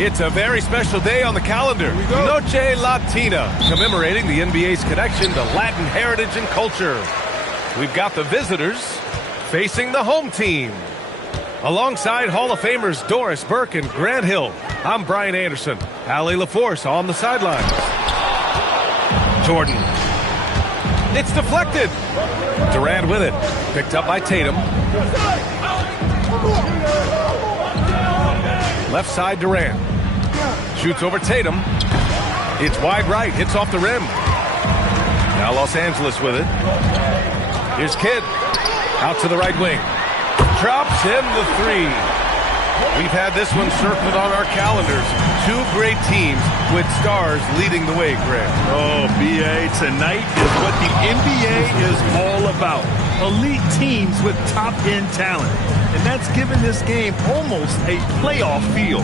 It's a very special day on the calendar. Noche Latina, commemorating the NBA's connection to Latin heritage and culture. We've got the visitors facing the home team. Alongside Hall of Famers Doris Burke and Grant Hill, I'm Brian Anderson. Allie LaForce on the sidelines. Jordan. It's deflected. Durant with it. Picked up by Tatum. Left side Durant. Shoots over Tatum. It's wide right. Hits off the rim. Now Los Angeles with it. Here's Kidd. Out to the right wing. Drops in the three. We've had this one circled on our calendars. Two great teams with stars leading the way, Greg. Oh, B.A., tonight is what the NBA is all about. Elite teams with top-end talent. And that's given this game almost a playoff feel.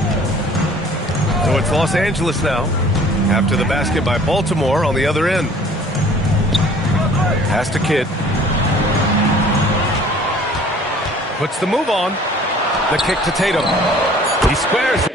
So it's Los Angeles now. After the basket by Baltimore on the other end. Pass to Kidd. Puts the move on. The kick to Tatum. He squares it.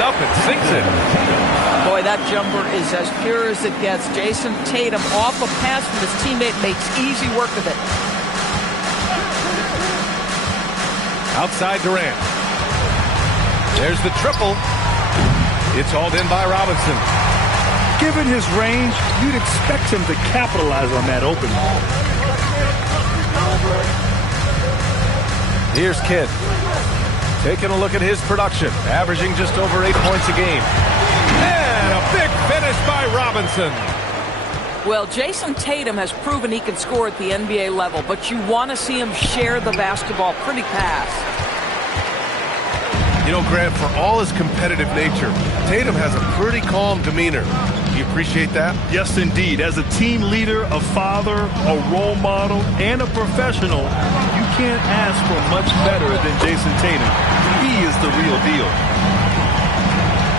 Up and sinks it. Boy, that jumper is as pure as it gets. Jason Tatum off a pass from his teammate makes easy work of it. Outside Durant. There's the triple. It's hauled in by Robinson. Given his range, you'd expect him to capitalize on that open. Here's Kidd. Taking a look at his production, averaging just over 8 points a game. And a big finish by Robinson. Well, Jason Tatum has proven he can score at the NBA level, but you want to see him share the basketball pretty fast. You know, Grant, for all his competitive nature, Tatum has a pretty calm demeanor. Do you appreciate that? Yes, indeed. As a team leader, a father, a role model, and a professional, you can't ask for much better than Jason Tatum. He is the real deal.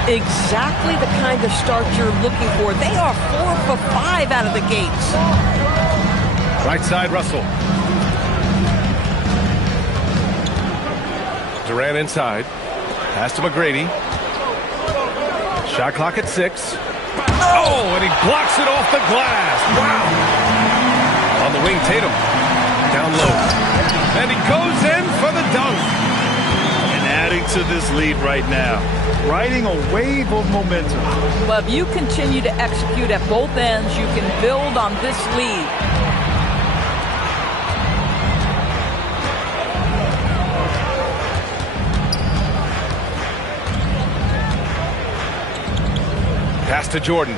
Exactly the kind of start you're looking for. They are 4 for 5 out of the gates. Right side, Russell. Durant inside. Pass to McGrady. Shot clock at 6. Oh, and he blocks it off the glass. Wow. On the wing, Tatum. Down low. And he goes in for the dunk. And adding to this lead right now. Riding a wave of momentum. Well, if you continue to execute at both ends, you can build on this lead. Pass to Jordan.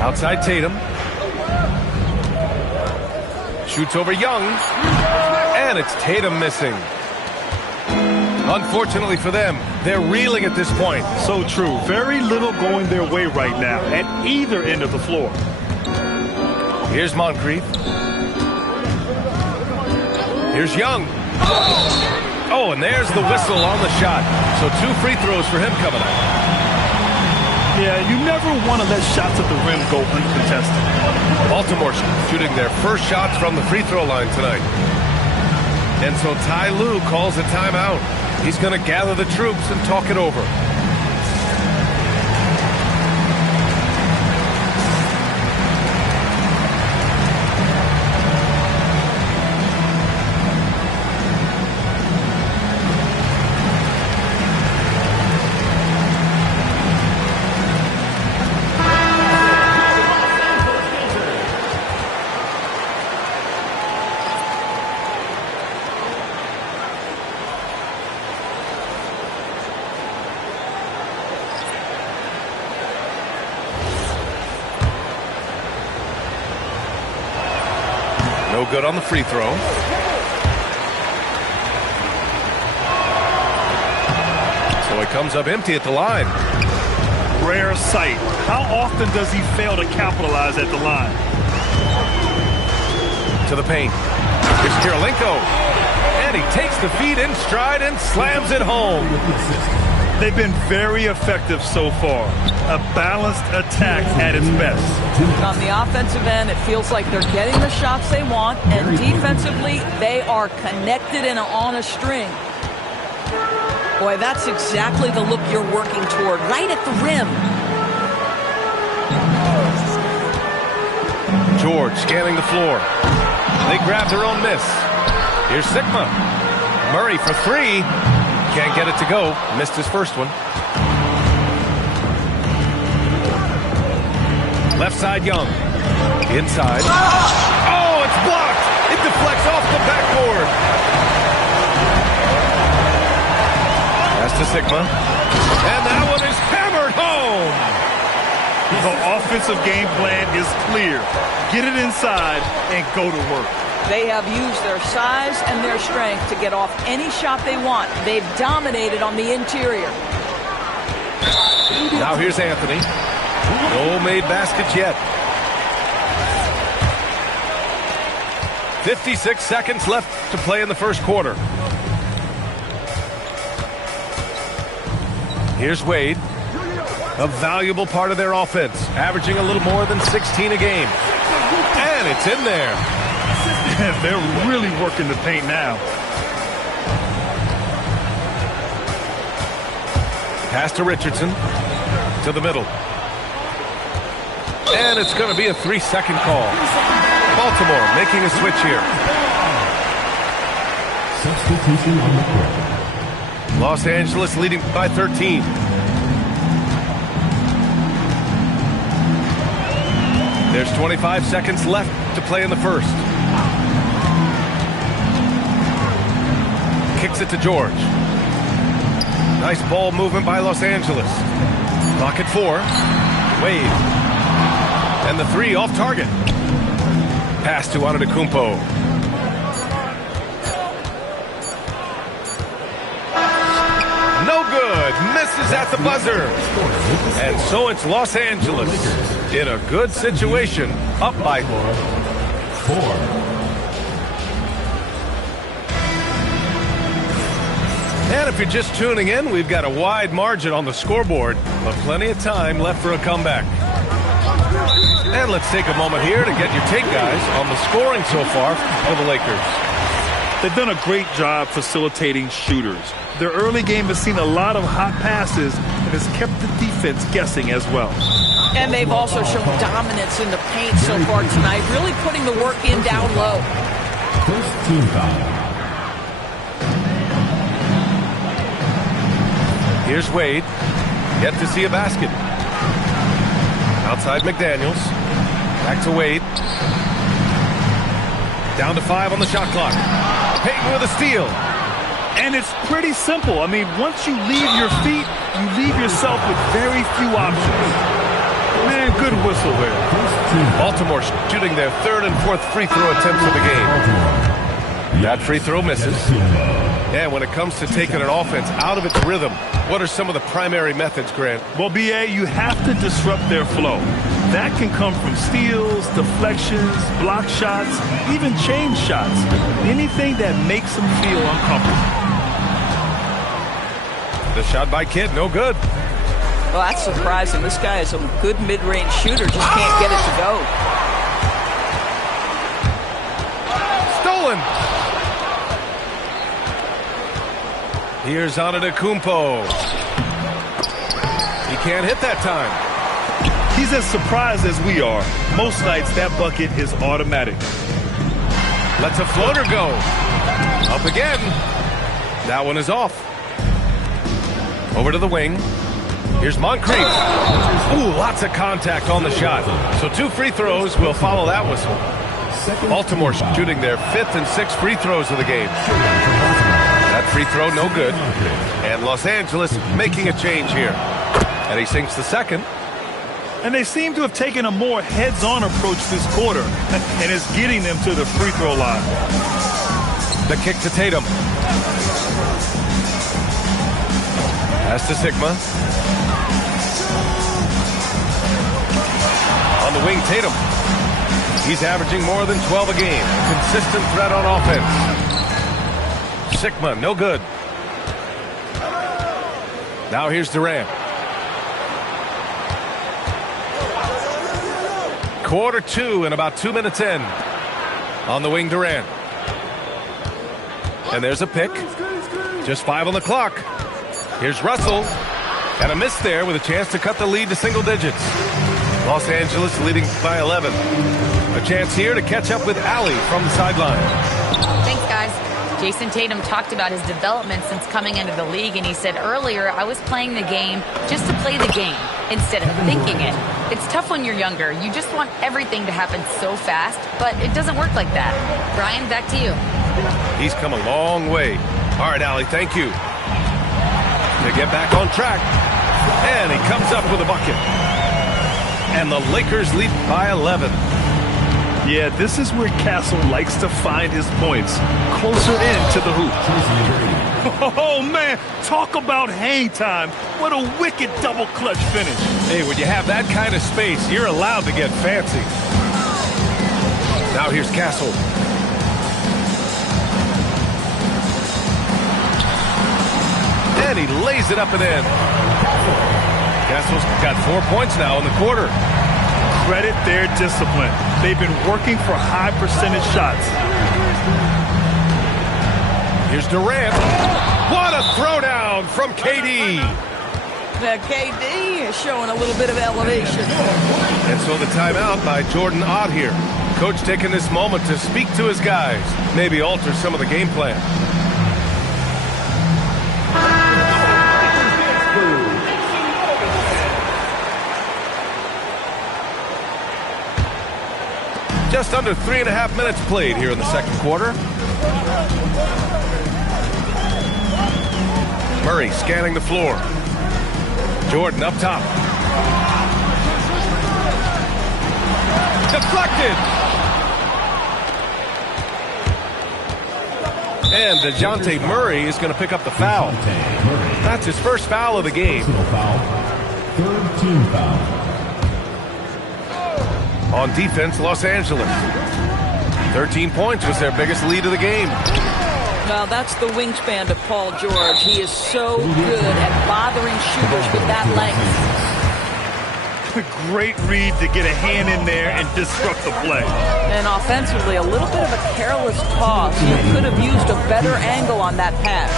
Outside Tatum. Shoots over Young. And it's Tatum missing. Unfortunately for them, they're reeling at this point. So true. Very little going their way right now at either end of the floor. Here's Moncrief. Here's Young. Oh, and there's the whistle on the shot. So 2 free throws for him coming up. Yeah, you never want to let shots at the rim go uncontested. Baltimore shooting their first shots from the free throw line tonight. And so Ty Lue calls a timeout. He's going to gather the troops and talk it over. No good on the free throw. So he comes up empty at the line. Rare sight. How often does he fail to capitalize at the line? To the paint. Here's Kirilenko. And he takes the feed in stride and slams it home. They've been very effective so far. A balanced attack at its best. On the offensive end, it feels like they're getting the shots they want, and defensively, they are connected and on a string. Boy, that's exactly the look you're working toward, right at the rim. George scanning the floor. They grab their own miss. Here's Sigma. Murray for three. Can't get it to go. Missed his first one. Left side, Young. Inside. Oh, it's blocked. It deflects off the backboard. Pass to Sigma. And that one is hammered home. The offensive game plan is clear. Get it inside and go to work. They have used their size and their strength to get off any shot they want. They've dominated on the interior. Now here's Anthony. No made baskets yet. 56 seconds left to play in the first quarter. Here's Wade. A valuable part of their offense, averaging a little more than 16 a game. And it's in there. They're really working the paint now. Pass to Richardson. To the middle. And it's going to be a 3-second call. Baltimore making a switch here. Substitution on the court. Los Angeles leading by 13. There's 25 seconds left to play in the first. Kicks it to George. Nice ball movement by Los Angeles. Clock at 4. Wade. And the three off target. Pass to Antetokounmpo. No good. Misses at the buzzer. And so it's Los Angeles in a good situation, up by 4. And if you're just tuning in, we've got a wide margin on the scoreboard, but plenty of time left for a comeback. And let's take a moment here to get your take, guys, on the scoring so far for the Lakers. They've done a great job facilitating shooters. Their early game has seen a lot of hot passes and has kept the defense guessing as well. And they've also shown dominance in the paint so far tonight, really putting the work in down low. First team foul. Here's Wade. Yet to see a basket. Outside McDaniels. Back to Wade. Down to 5 on the shot clock. Payton with a steal. And it's pretty simple. I mean, once you leave your feet, you leave yourself with very few options. Man, good whistle there. Baltimore shooting their third and fourth free throw attempts of the game. That free throw misses. And when it comes to taking an offense out of its rhythm, what are some of the primary methods, Grant? Well, B.A., you have to disrupt their flow. That can come from steals, deflections, block shots, even change shots. Anything that makes them feel uncomfortable. The shot by Kidd, no good. Well, that's surprising. This guy is a good mid-range shooter, just can't get it to go. Stolen. Here's Antetokounmpo. He can't hit that time. He's as surprised as we are. Most nights, that bucket is automatic. Lets a floater go. Up again. That one is off. Over to the wing. Here's Moncrief. Ooh, lots of contact on the shot. So 2 free throws will follow that whistle. Baltimore shooting their 5th and 6th free throws of the game. That free throw, no good. And Los Angeles making a change here. And he sinks the second. And they seem to have taken a more heads-on approach this quarter, and it's getting them to the free throw line. The kick to Tatum. Pass to Sigma. On the wing, Tatum. He's averaging more than 12 a game. Consistent threat on offense. Sigma, no good. Now here's Durant. Quarter 2 and about 2 minutes in. On the wing, Durant. And there's a pick. Just 5 on the clock. Here's Russell. And a miss there with a chance to cut the lead to single digits. Los Angeles leading by 11. A chance here to catch up with Allie from the sideline. Thanks, guys. Jason Tatum talked about his development since coming into the league, and he said earlier, I was playing the game just to play the game instead of thinking it. It's tough when you're younger. You just want everything to happen so fast, but it doesn't work like that. Brian, back to you. He's come a long way. All right, Allie, thank you. To get back on track. And he comes up with a bucket. And the Lakers lead by 11. Yeah, this is where Castle likes to find his points. Closer in to the hoop. Oh, man, talk about hang time. What a wicked double clutch finish. Hey, when you have that kind of space, you're allowed to get fancy. Now here's Castle. And he lays it up and in. Castle's got 4 points now in the quarter. Credit their discipline. They've been working for high percentage shots. Here's Durant. What a throwdown from KD. KD is showing a little bit of elevation. And so the timeout by Jordan Ott here. Coach taking this moment to speak to his guys. Maybe alter some of the game plan. Just under 3.5 minutes played here in the second quarter. Murray scanning the floor. Jordan up top. Deflected. And DeJounte Murray is going to pick up the foul. That's his first foul of the game. Third team foul. On defense, Los Angeles. 13 points was their biggest lead of the game. Now that's the wingspan of Paul George. He is so good at bothering shooters with that length. Great read to get a hand in there and disrupt the play. And offensively, a little bit of a careless toss. He could have used a better angle on that pass.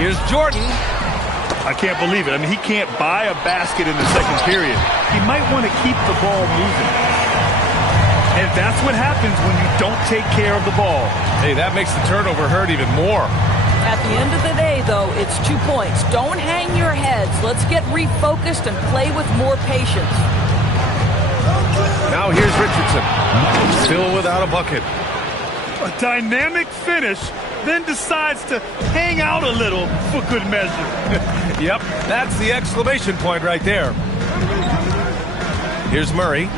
Here's Jordan. I can't believe it. I mean, he can't buy a basket in the second period. He might want to keep the ball moving. And that's what happens when you don't take care of the ball. Hey, that makes the turnover hurt even more. At the end of the day, though, it's 2 points. Don't hang your heads. Let's get refocused and play with more patience. Now here's Richardson. Still without a bucket. A dynamic finish, then decides to hang out a little for good measure. Yep, that's the exclamation point right there. Here's Murray.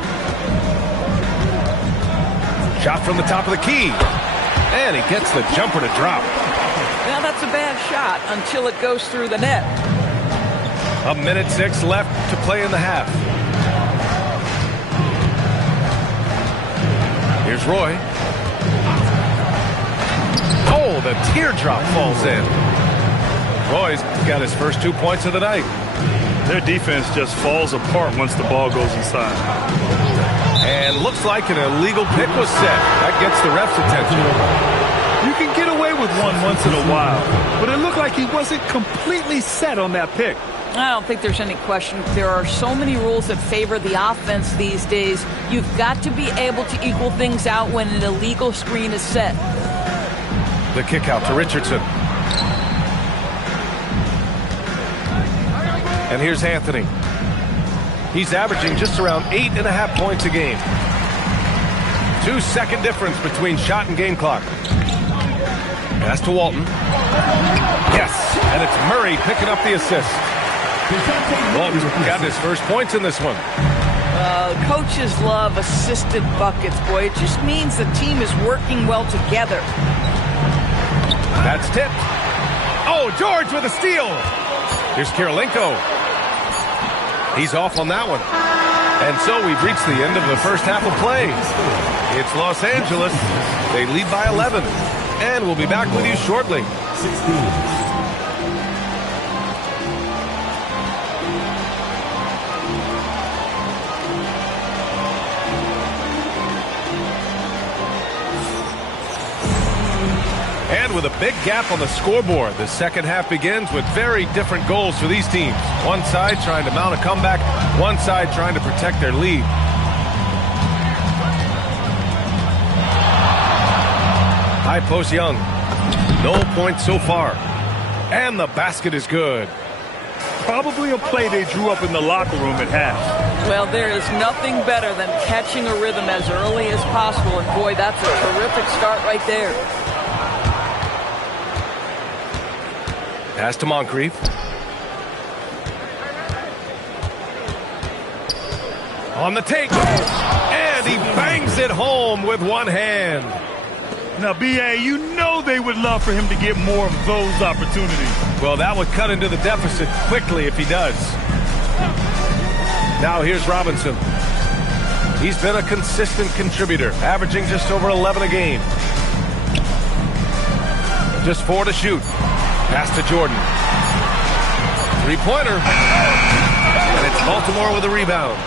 Shot from the top of the key. And he gets the jumper to drop. Now that's a bad shot until it goes through the net. 1:06 left to play in the half. Here's Roy. Oh, the teardrop falls in. Roy's got his first 2 points of the night. Their defense just falls apart once the ball goes inside. And looks like an illegal pick was set. That gets the ref's attention. You can get away with one once in a while, but it looked like he wasn't completely set on that pick. I don't think there's any question. There are so many rules that favor the offense these days. You've got to be able to equal things out when an illegal screen is set. The kick out to Richardson. And here's Anthony. He's averaging just around 8.5 points a game. 2-second difference between shot and game clock. Pass to Walton. Yes, and it's Murray picking up the assist. Walton's got his first points in this one. Coaches love assisted buckets, boy. It just means the team is working well together. That's tipped. Oh, George with a steal. Here's Kirilenko. He's off on that one. And so we've reached the end of the first half of play. It's Los Angeles. They lead by 11. And we'll be back with you shortly. 16. And with a big gap on the scoreboard, the second half begins with very different goals for these teams. One side trying to mount a comeback, one side trying to protect their lead. High post Young. No points so far. And the basket is good. Probably a play they drew up in the locker room at half. Well, there is nothing better than catching a rhythm as early as possible. And boy, that's a terrific start right there. Pass to Moncrief. On the take. And he bangs it home with one hand. Now, B.A., you know they would love for him to get more of those opportunities. Well, that would cut into the deficit quickly if he does. Now here's Robinson. He's been a consistent contributor, averaging just over 11 a game. Just 4 to shoot. Pass to Jordan. Three-pointer. And it's Baltimore with a rebound.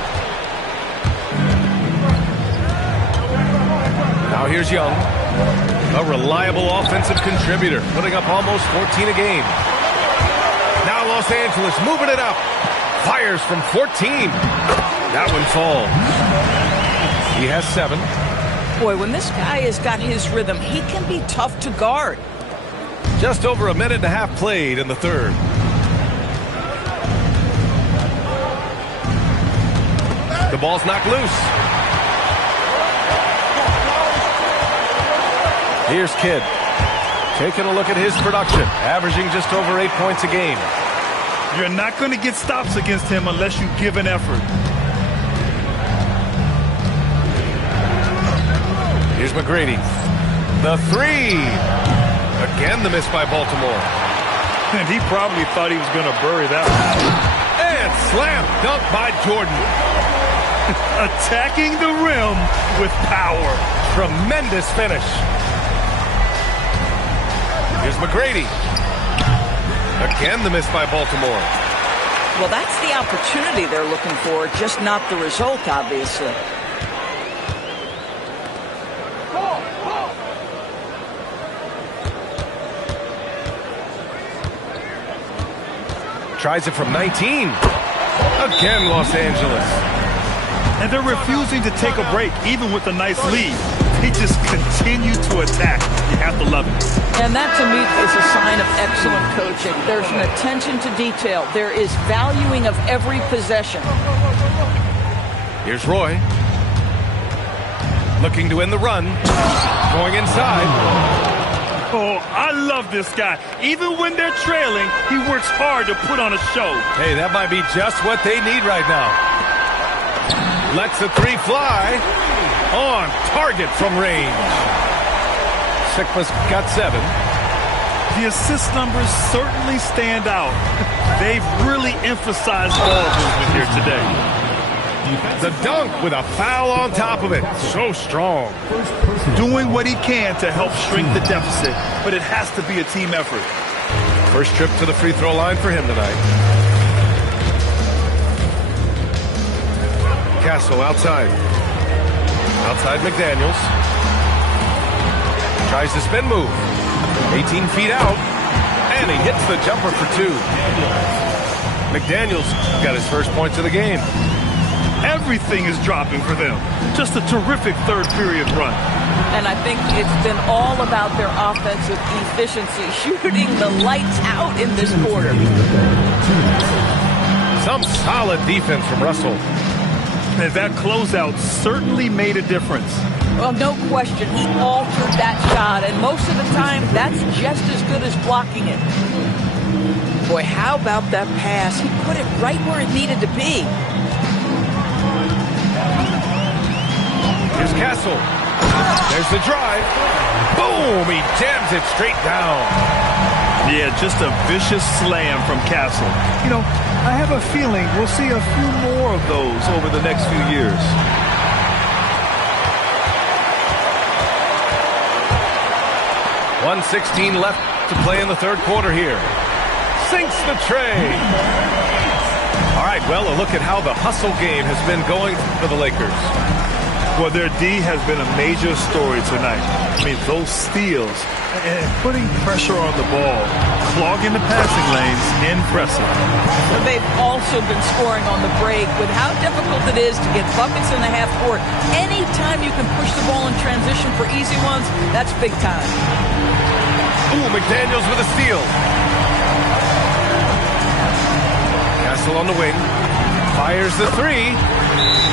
Now here's Young. A reliable offensive contributor, putting up almost 14 a game. Now Los Angeles moving it up. Fires from 14. That one falls. He has 7. Boy, when this guy has got his rhythm, he can be tough to guard. Just over a minute and a half played in the third. The ball's knocked loose. Here's Kidd. Taking a look at his production, averaging just over 8 points a game. You're not going to get stops against him unless you give an effort. Here's McGrady. The three. Again, the miss by Baltimore. And he probably thought he was going to bury that one. And slam dunk by Jordan. Attacking the rim with power. Tremendous finish. Here's McGrady. Again, the miss by Baltimore. Well, that's the opportunity they're looking for, just not the result, obviously. Tries it from 19. Again, Los Angeles. And they're refusing to take a break, even with a nice lead. They just continue to attack. You have to love it. And that, to me, is a sign of excellent coaching. There's an attention to detail. There is valuing of every possession. Here's Roy. Looking to end the run. Going inside. Oh, I love this guy. Even when they're trailing, he works hard to put on a show. Hey, that might be just what they need right now. Lets the three fly. On target from range. Sikma's got 7. The assist numbers certainly stand out. They've really emphasized ball movement here today. The dunk with a foul on top of it. So strong. Doing what he can to help shrink the deficit, but it has to be a team effort. First trip to the free throw line for him tonight. Castle outside. Outside McDaniels. Tries the spin move. 18 feet out. And he hits the jumper for 2. McDaniels got his first points of the game. Everything is dropping for them. Just a terrific third period run. And I think it's been all about their offensive efficiency, shooting the lights out in this quarter. Some solid defense from Russell. And that closeout certainly made a difference. Well, no question. He altered that shot, and most of the time, that's just as good as blocking it. Boy, how about that pass? He put it right where it needed to be. Here's Castle. There's the drive. Boom! He jams it straight down. Yeah, just a vicious slam from Castle. You know, I have a feeling we'll see a few more of those over the next few years. .116 left to play in the third quarter here. Sinks the tray. All right, well, a look at how the hustle game has been going for the Lakers. Well, their D has been a major story tonight. I mean, those steals and putting pressure on the ball, clogging the passing lanes, impressive. But they've also been scoring on the break with how difficult it is to get buckets in the half court. Anytime you can push the ball in transition for easy ones, that's big time. Ooh, McDaniels with a steal. Castle on the wing. Fires the three.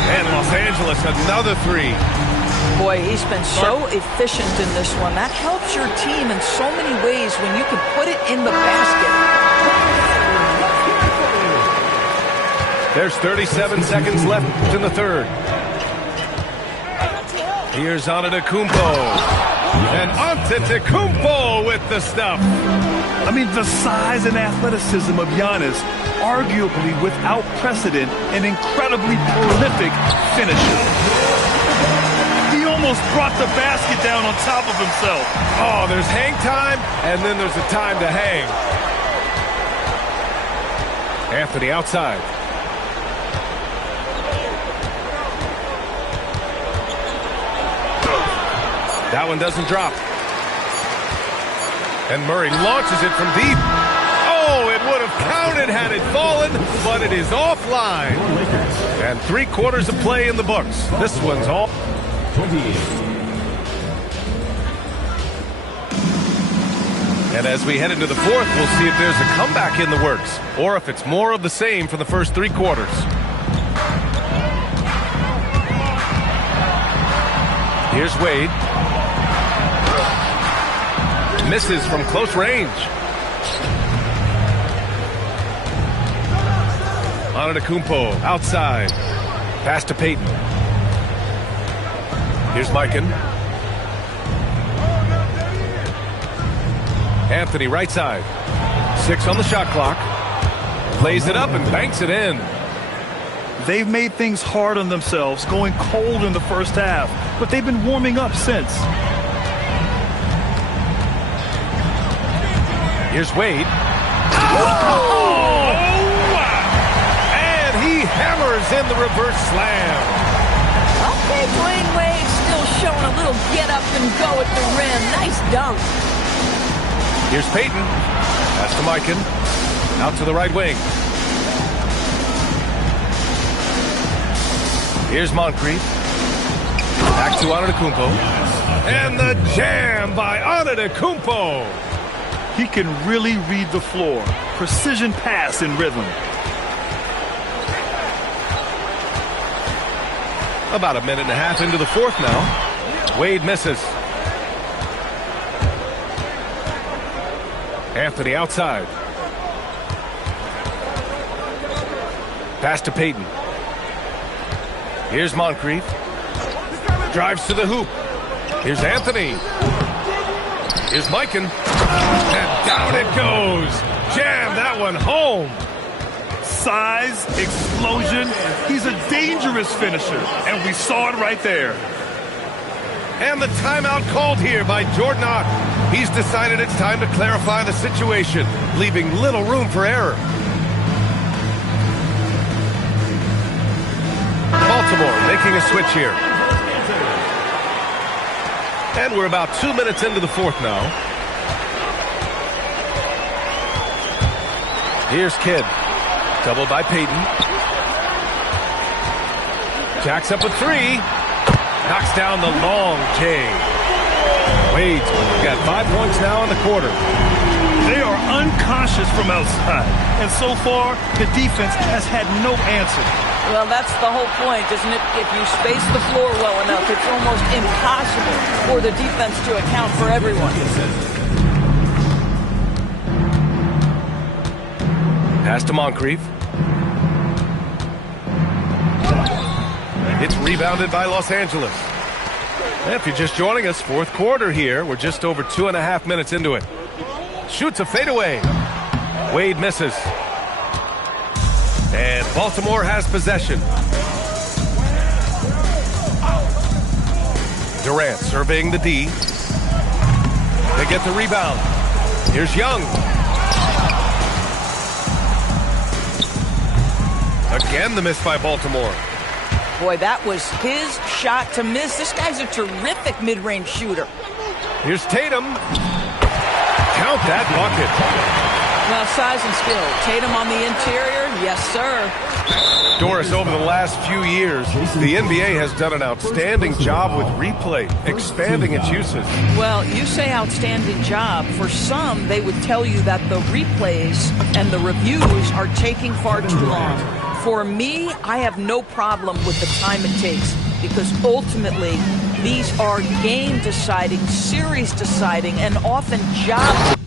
And Los Angeles, another three. Boy, he's been so efficient in this one. That helps your team in so many ways when you can put it in the basket. There's 37 seconds left in the third. Here's Antetokounmpo. And Antetokounmpo with the stuff. I mean, the size and athleticism of Giannis, arguably without precedent, an incredibly prolific finisher. He almost brought the basket down on top of himself. Oh, there's hang time, and then there's a time to hang. Anthony outside. That one doesn't drop. And Murray launches it from deep. Oh, it would have counted had it fallen, but it is offline. And 3 quarters of play in the books. This one's all. 28. And as we head into the fourth, we'll see if there's a comeback in the works, or if it's more of the same for the first 3 quarters. Here's Wade. Misses from close range. Antetokounmpo outside. Pass to Payton. Here's Mikan. Anthony right side. 6 on the shot clock. Plays it up and banks it in. They've made things hard on themselves, going cold in the first half, but they've been warming up since. Here's Wade. Oh! And he hammers in the reverse slam. Okay, Dwayne Wade still showing a little get up and go at the rim. Nice dunk. Here's Payton. Pass to Mikan. Out to the right wing. Here's Moncrief. Back to Antetokounmpo. And the jam by Antetokounmpo. He can really read the floor. Precision pass in rhythm. About a minute and a half into the fourth now. Wade misses. Anthony outside. Pass to Payton. Here's Moncrief. Drives to the hoop. Here's Anthony. Here's Mikan. And down it goes. Jam that one home. Size, explosion. He's a dangerous finisher, and we saw it right there. And the timeout called here by Jordan Ott. He's decided it's time to clarify the situation, leaving little room for error. Baltimore making a switch here. And we're about 2 minutes into the fourth now. Here's Kidd. Doubled by Payton. Jacks up a 3. Knocks down the long J. Wade's got 5 points now in the quarter. They are unconscious from outside. And so far, the defense has had no answer. Well, that's the whole point, isn't it? If you space the floor well enough, it's almost impossible for the defense to account for everyone. Pass to Moncrief. It's rebounded by Los Angeles. If you're just joining us, fourth quarter here. We're just over 2.5 minutes into it. Shoots a fadeaway. Wade misses. And Baltimore has possession. Durant surveying the D. They get the rebound. Here's Young. Again, the miss by Baltimore. Boy, that was his shot to miss. This guy's a terrific mid-range shooter. Here's Tatum. Count that bucket. Well, size and skill. Tatum on the interior, yes, sir. Doris, over the last few years, the NBA has done an outstanding job with replay, expanding its usage. Well, you say outstanding job. For some, they would tell you that the replays and the reviews are taking far too long. For me, I have no problem with the time it takes because ultimately these are game-deciding, series-deciding, and often job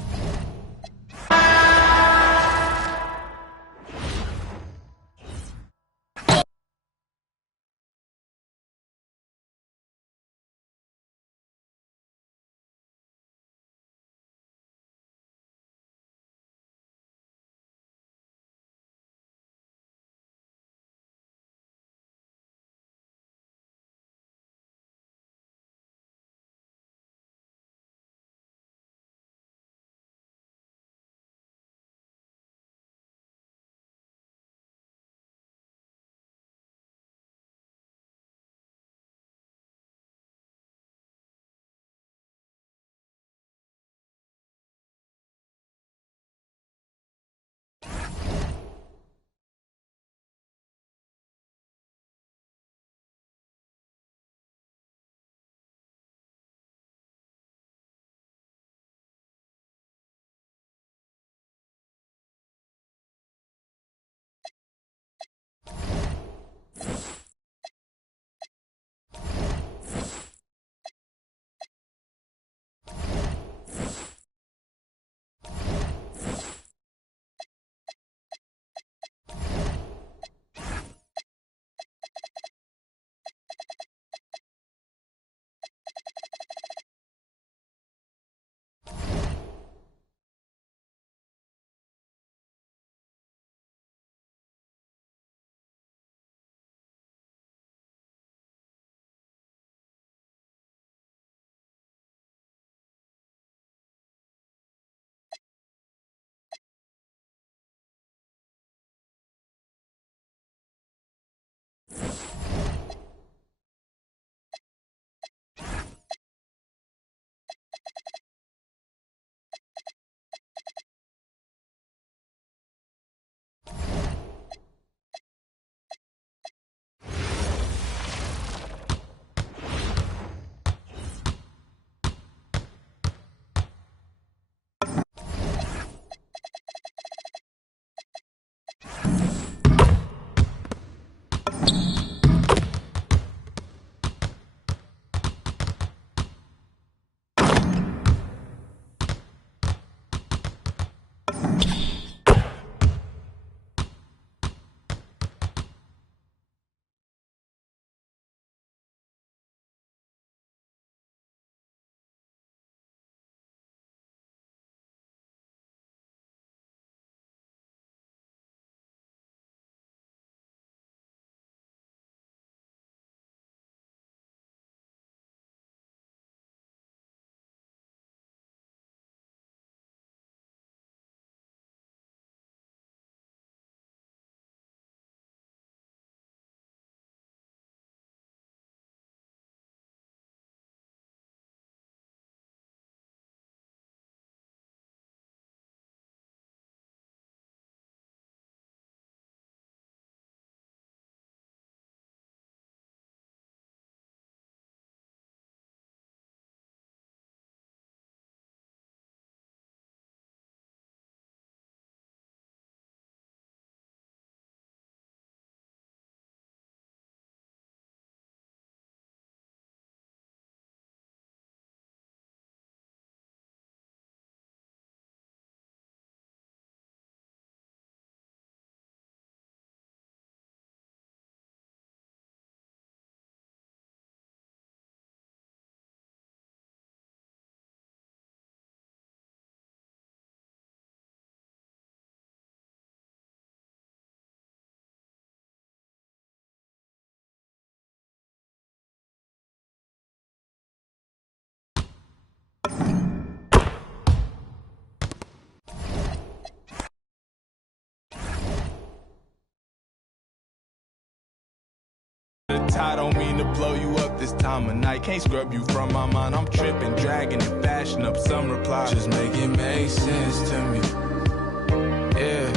I don't mean to blow you up this time of night. Can't scrub you from my mind. I'm tripping, dragging it, fashion up some reply. Just make it make sense to me. Yeah.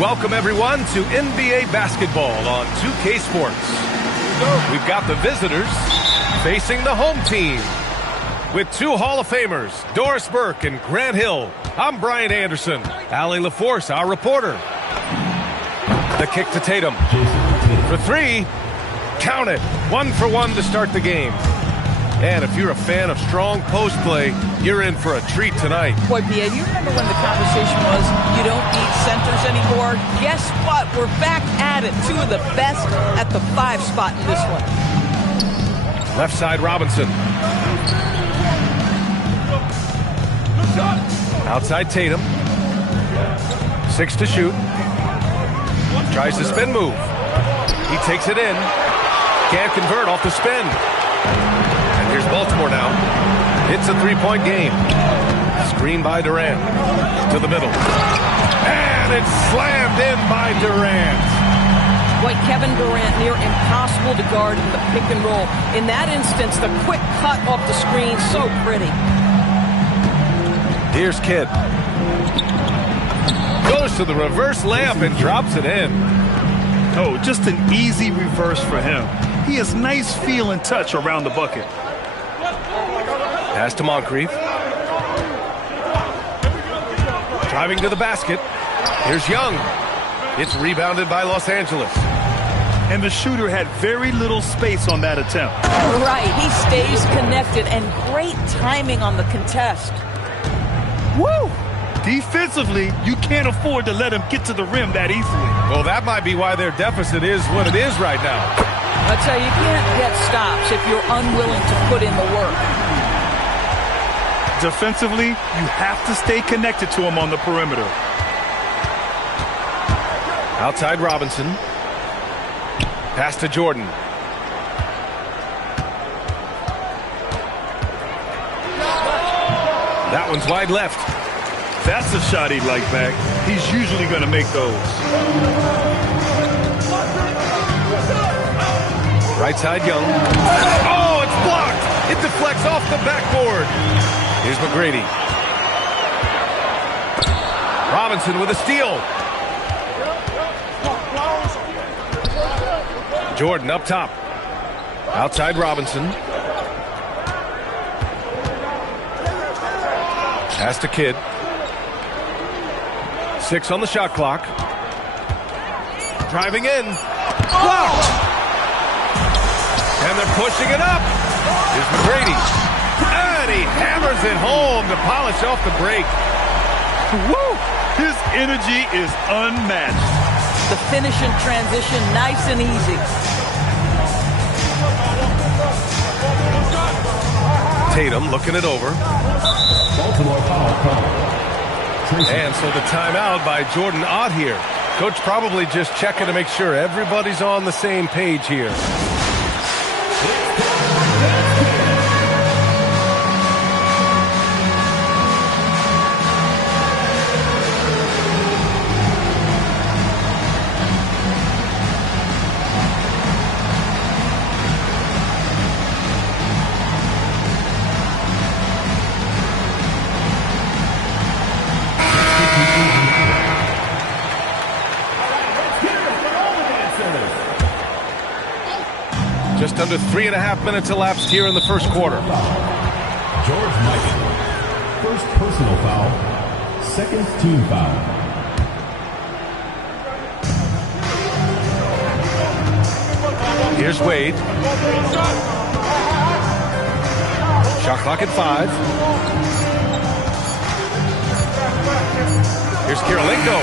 Welcome, everyone, to NBA basketball on 2K Sports. We've got the visitors facing the home team. With two Hall of Famers, Doris Burke and Grant Hill, I'm Brian Anderson. Allie LaForce, our reporter. The kick to Tatum. For three, count it. 1 for 1 to start the game. And if you're a fan of strong post play, you're in for a treat tonight. Boy, Bia, you remember when the conversation was you don't need centers anymore? Guess what? We're back at it. Two of the best at the 5 spot in this one. Left side, Robinson. Outside, Tatum. 6 to shoot. Tries the spin move. He takes it in. Can't convert off the spin. And here's Baltimore now. It's a 3-point game. Screen by Durant. To the middle. And it's slammed in by Durant. Boy, Kevin Durant near impossible to guard in the pick and roll. In that instance, the quick cut off the screen, so pretty. Here's Kidd. Goes to the reverse layup and drops it in. Oh, just an easy reverse for him. He has nice feel and touch around the bucket. Pass to Moncrief. Driving to the basket. Here's Young. It's rebounded by Los Angeles. And the shooter had very little space on that attempt. Right, he stays connected and great timing on the contest. Woo! Defensively, you can't afford to let him get to the rim that easily. Well, that might be why their deficit is what it is right now. I tell you, you can't get stops if you're unwilling to put in the work. Defensively, you have to stay connected to him on the perimeter. Outside Robinson. Pass to Jordan. That one's wide left. That's a shot he'd like back. He's usually going to make those. Right side, Young. Oh, it's blocked. It deflects off the backboard. Here's McGrady. Robinson with a steal. Jordan up top. Outside Robinson. Pass to Kidd. 6 on the shot clock. Driving in. Blocked. And they're pushing it up. Here's McGrady. And he hammers it home to polish off the break. Woo! His energy is unmatched. The finish in transition, nice and easy. Tatum looking it over. Baltimore foul call. And so the timeout by Jordan Ott here. Coach probably just checking to make sure everybody's on the same page here. Just under 3.5 minutes elapsed here in the first quarter. George Mikan. First personal foul. Second team foul. Here's Wade. Shot clock at 5. Here's Kirilenko.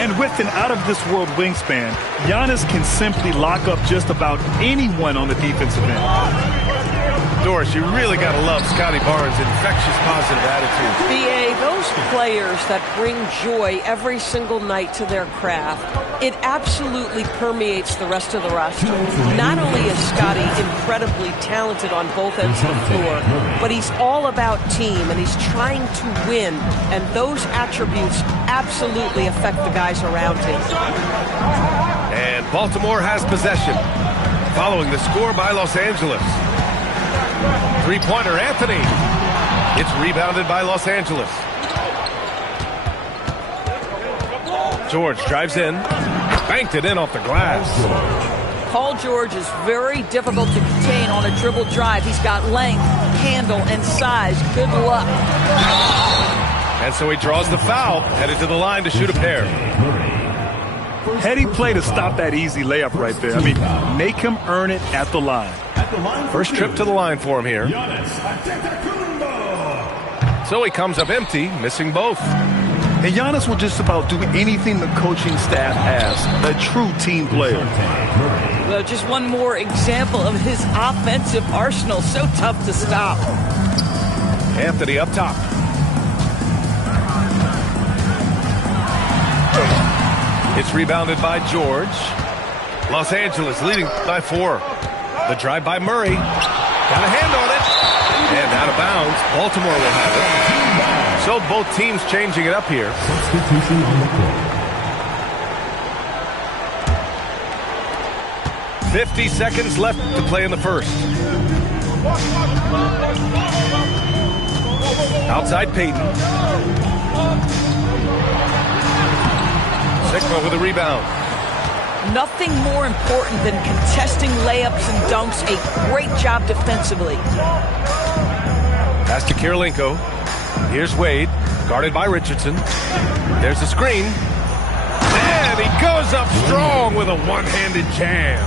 And with an out-of-this-world wingspan, Giannis can simply lock up just about anyone on the defensive end. Doris, you really got to love Scotty Barnes' infectious positive attitude. BA, those players that bring joy every single night to their craft, it absolutely permeates the rest of the roster. Not only is Scotty incredibly talented on both ends of the floor, but he's all about team, and he's trying to win, and those attributes absolutely affect the guys around him. And Baltimore has possession, following the score by Los Angeles. Three-pointer, Anthony. It's rebounded by Los Angeles. George drives in. Banked it in off the glass. Paul George is very difficult to contain on a dribble drive. He's got length, handle, and size. Good luck. And so he draws the foul, headed to the line to shoot a pair. Heady play to stop that easy layup right there. I mean, make him earn it at the line. First trip to the line for him here. So he comes up empty, missing both. And Giannis will just about do anything the coaching staff asks. A true team player. Well, just one more example of his offensive arsenal. So tough to stop. Anthony up top. It's rebounded by George. Los Angeles leading by 4. The drive by Murray. Got a hand on it. And out of bounds. Baltimore will have it. So both teams changing it up here. Substitution on the court. 50 seconds left to play in the first. Outside Peyton. Sigma with a rebound. Nothing more important than contesting layups and dunks. A great job defensively. Pass to Kirilenko. Here's Wade, guarded by Richardson. There's the screen. And he goes up strong with a one-handed jam.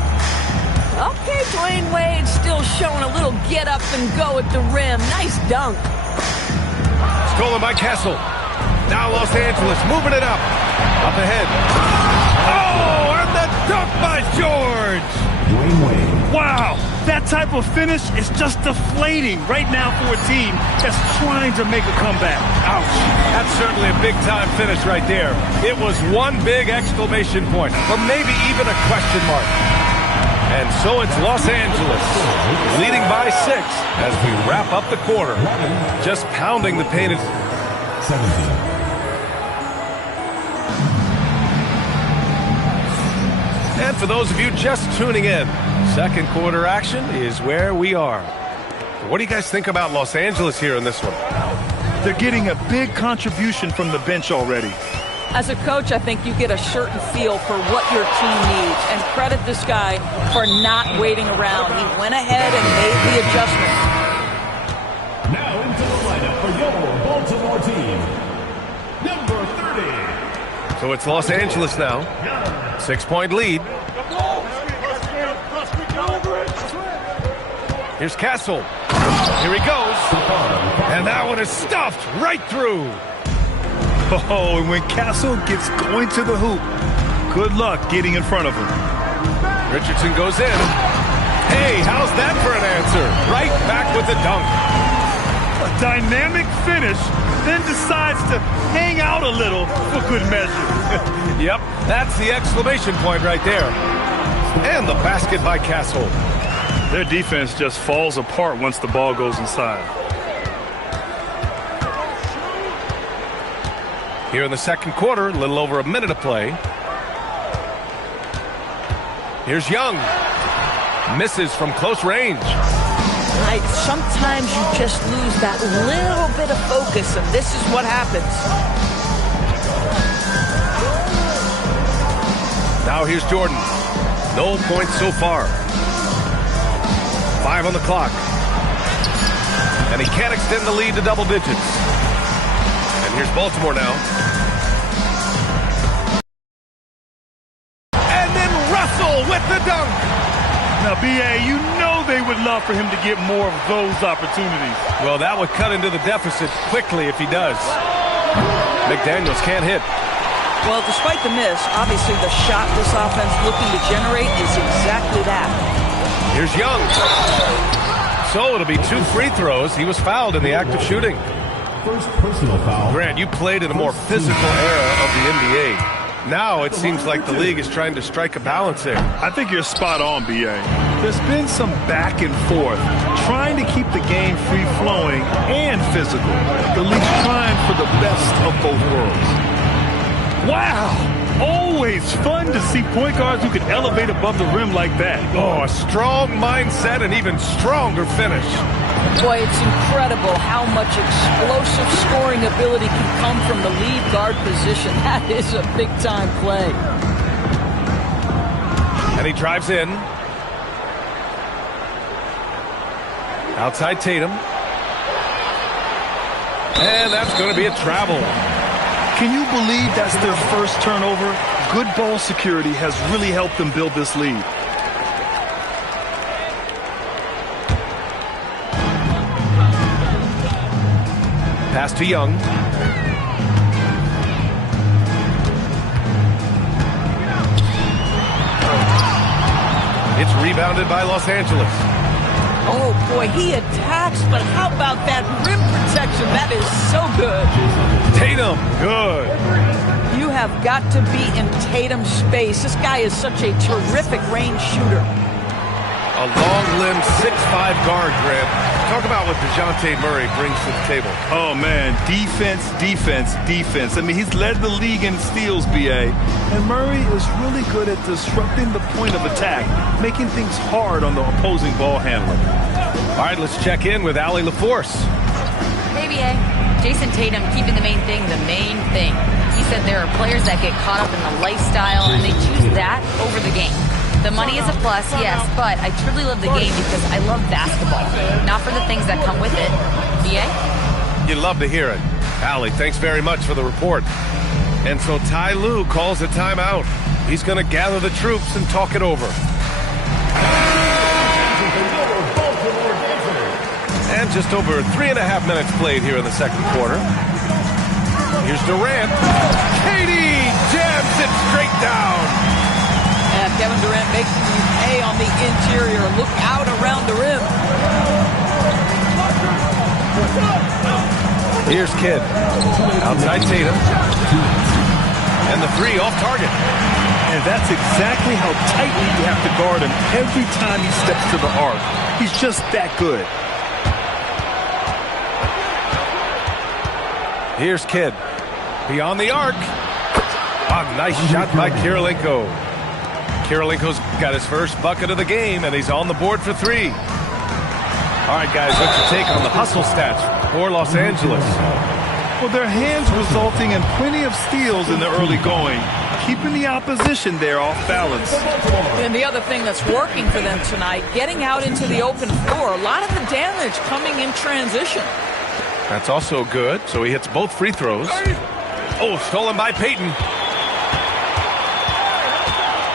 Okay, Dwayne Wade still showing a little get up and go at the rim. Nice dunk. Stolen by Kessel. Now Los Angeles moving it up. Up ahead. Oh, and the dunk by George. Dwayne Wade. Wow, that type of finish is just deflating right now for a team that's trying to make a comeback. Ouch. That's certainly a big-time finish right there. It was one big exclamation point, or maybe even a question mark. And so it's Los Angeles leading by 6 as we wrap up the quarter. Just pounding the painted 17. And for those of you just tuning in, second quarter action is where we are. What do you guys think about Los Angeles here in this one? They're getting a big contribution from the bench already. As a coach, I think you get a certain feel for what your team needs. And credit this guy for not waiting around. He went ahead and made the adjustment. Now into the lineup for your Baltimore team. Number 30. So it's Los Angeles now. 6-point lead. Here's Kessel. Here he goes. And that one is stuffed right through. Oh, and when Castle gets going to the hoop, good luck getting in front of him. Richardson goes in. Hey, how's that for an answer? Right back with the dunk. A dynamic finish, then decides to hang out a little for good measure. Yep, that's the exclamation point right there. And the basket by Castle. Their defense just falls apart once the ball goes inside. Here in the second quarter, a little over a minute to play. Here's Young. Misses from close range. Sometimes you just lose that little bit of focus, and this is what happens. Now here's Jordan. No points so far. 5 on the clock. And he can't extend the lead to double digits. And here's Baltimore now. And then Russell with the dunk. Now, B.A., you know they would love for him to get more of those opportunities. Well, that would cut into the deficit quickly if he does. McDaniels can't hit. Well, despite the miss, obviously the shot this offense looking to generate is exactly that. Here's Young. So it'll be 2 free throws. He was fouled in the act of shooting. First personal foul. Grant, you played in a more physical era of the NBA. Now it seems like the league is trying to strike a balance there. I think you're spot on, B.A. There's been some back and forth, trying to keep the game free-flowing and physical. The league's trying for the best of both worlds. Wow! Always fun to see point guards who can elevate above the rim like that. Oh, a strong mindset and even stronger finish. Boy, it's incredible how much explosive scoring ability can come from the lead guard position. That is a big-time play. And he drives in. Outside Tatum. And that's going to be a travel. Can you believe that's their first turnover? Good ball security has really helped them build this lead. Pass to Young. It's rebounded by Los Angeles. Oh, boy, he attacks, but how about that rim protection? That is so good. Tatum, good. You have got to be in Tatum's space. This guy is such a terrific range shooter. A long-limbed 6'5" guard, Grant. Talk about what DeJounte Murray brings to the table. Oh, man, defense, defense, defense. I mean, he's led the league in steals, B.A., and Murray is really good at disrupting the point of attack, making things hard on the opposing ball handler. All right, let's check in with Allie LaForce. Hey, B.A. Jason Tatum keeping the main thing the main thing. He said there are players that get caught up in the lifestyle, and they choose that over the game. The money is a plus, yes, but I truly love the game because I love basketball, not for the things that come with it. B.A.? You'd love to hear it. Allie, thanks very much for the report. And so Ty Lue calls a timeout. He's going to gather the troops and talk it over. And just over 3.5 minutes played here in the second quarter. Here's Durant. Katie jams it straight down. Kevin Durant making you pay on the interior. Look out around the rim. Here's Kidd. Outside Tatum. And the 3 off target. And that's exactly how tightly you have to guard him every time he steps to the arc. He's just that good. Here's Kidd. Beyond the arc. A nice shot by Kirilenko. Kirilenko's got his first bucket of the game, and he's on the board for 3. All right, guys, what's your take on the hustle stats for Los Angeles? Well, their hands resulting in plenty of steals in the early going, keeping the opposition there off balance. And the other thing that's working for them tonight, getting out into the open floor. A lot of the damage coming in transition. That's also good. So he hits both free throws. Oh, stolen by Payton.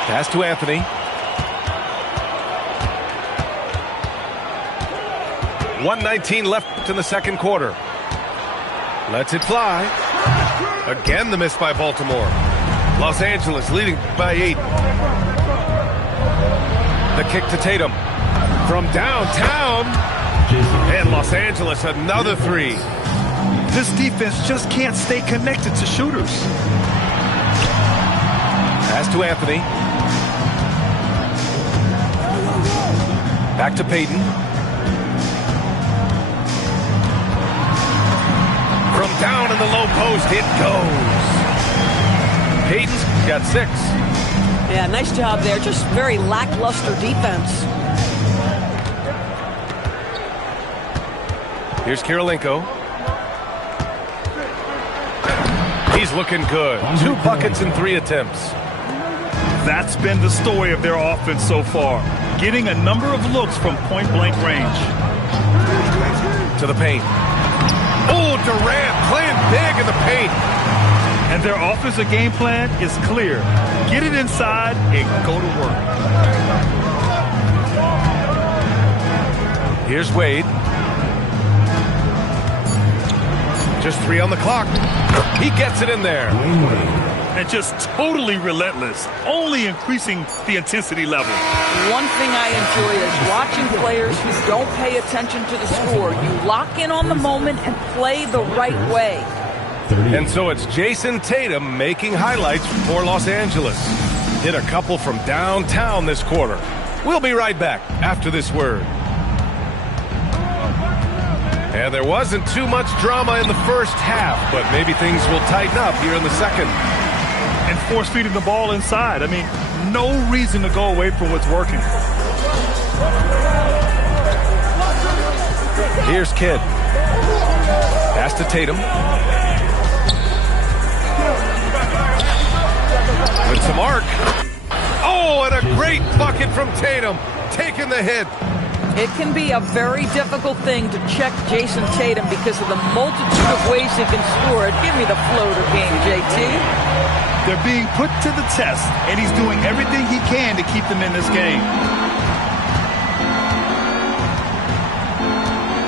Pass to Anthony. 1:19 left in the second quarter. Lets it fly. Again, the miss by Baltimore. Los Angeles leading by 8. The kick to Tatum. From downtown. And Los Angeles, another 3. This defense just can't stay connected to shooters. Pass to Anthony. Back to Payton. From down in the low post, it goes. Payton's got 6. Yeah, nice job there. Just very lackluster defense. Here's Kirilenko. He's looking good. 2 buckets in 3 attempts. That's been the story of their offense so far. Getting a number of looks from point-blank range. To the paint. Oh, Durant playing big in the paint. And their offensive game plan is clear. Get it inside and go to work. Here's Wade. Just 3 on the clock. He gets it in there. And just totally relentless, only increasing the intensity level. One thing I enjoy is watching players who don't pay attention to the score. You lock in on the moment and play the right way. And so it's Jason Tatum making highlights for Los Angeles. Hit a couple from downtown this quarter. We'll be right back after this word. And there wasn't too much drama in the first half, but maybe things will tighten up here in the second. And force feeding the ball inside. I mean, no reason to go away from what's working. Here's Kidd. Pass to Tatum. With some arc. Oh, and a great bucket from Tatum. Taking the hit. It can be a very difficult thing to check Jason Tatum because of the multitude of ways he can score it. Give me the floater game, JT. They're being put to the test, and he's doing everything he can to keep them in this game.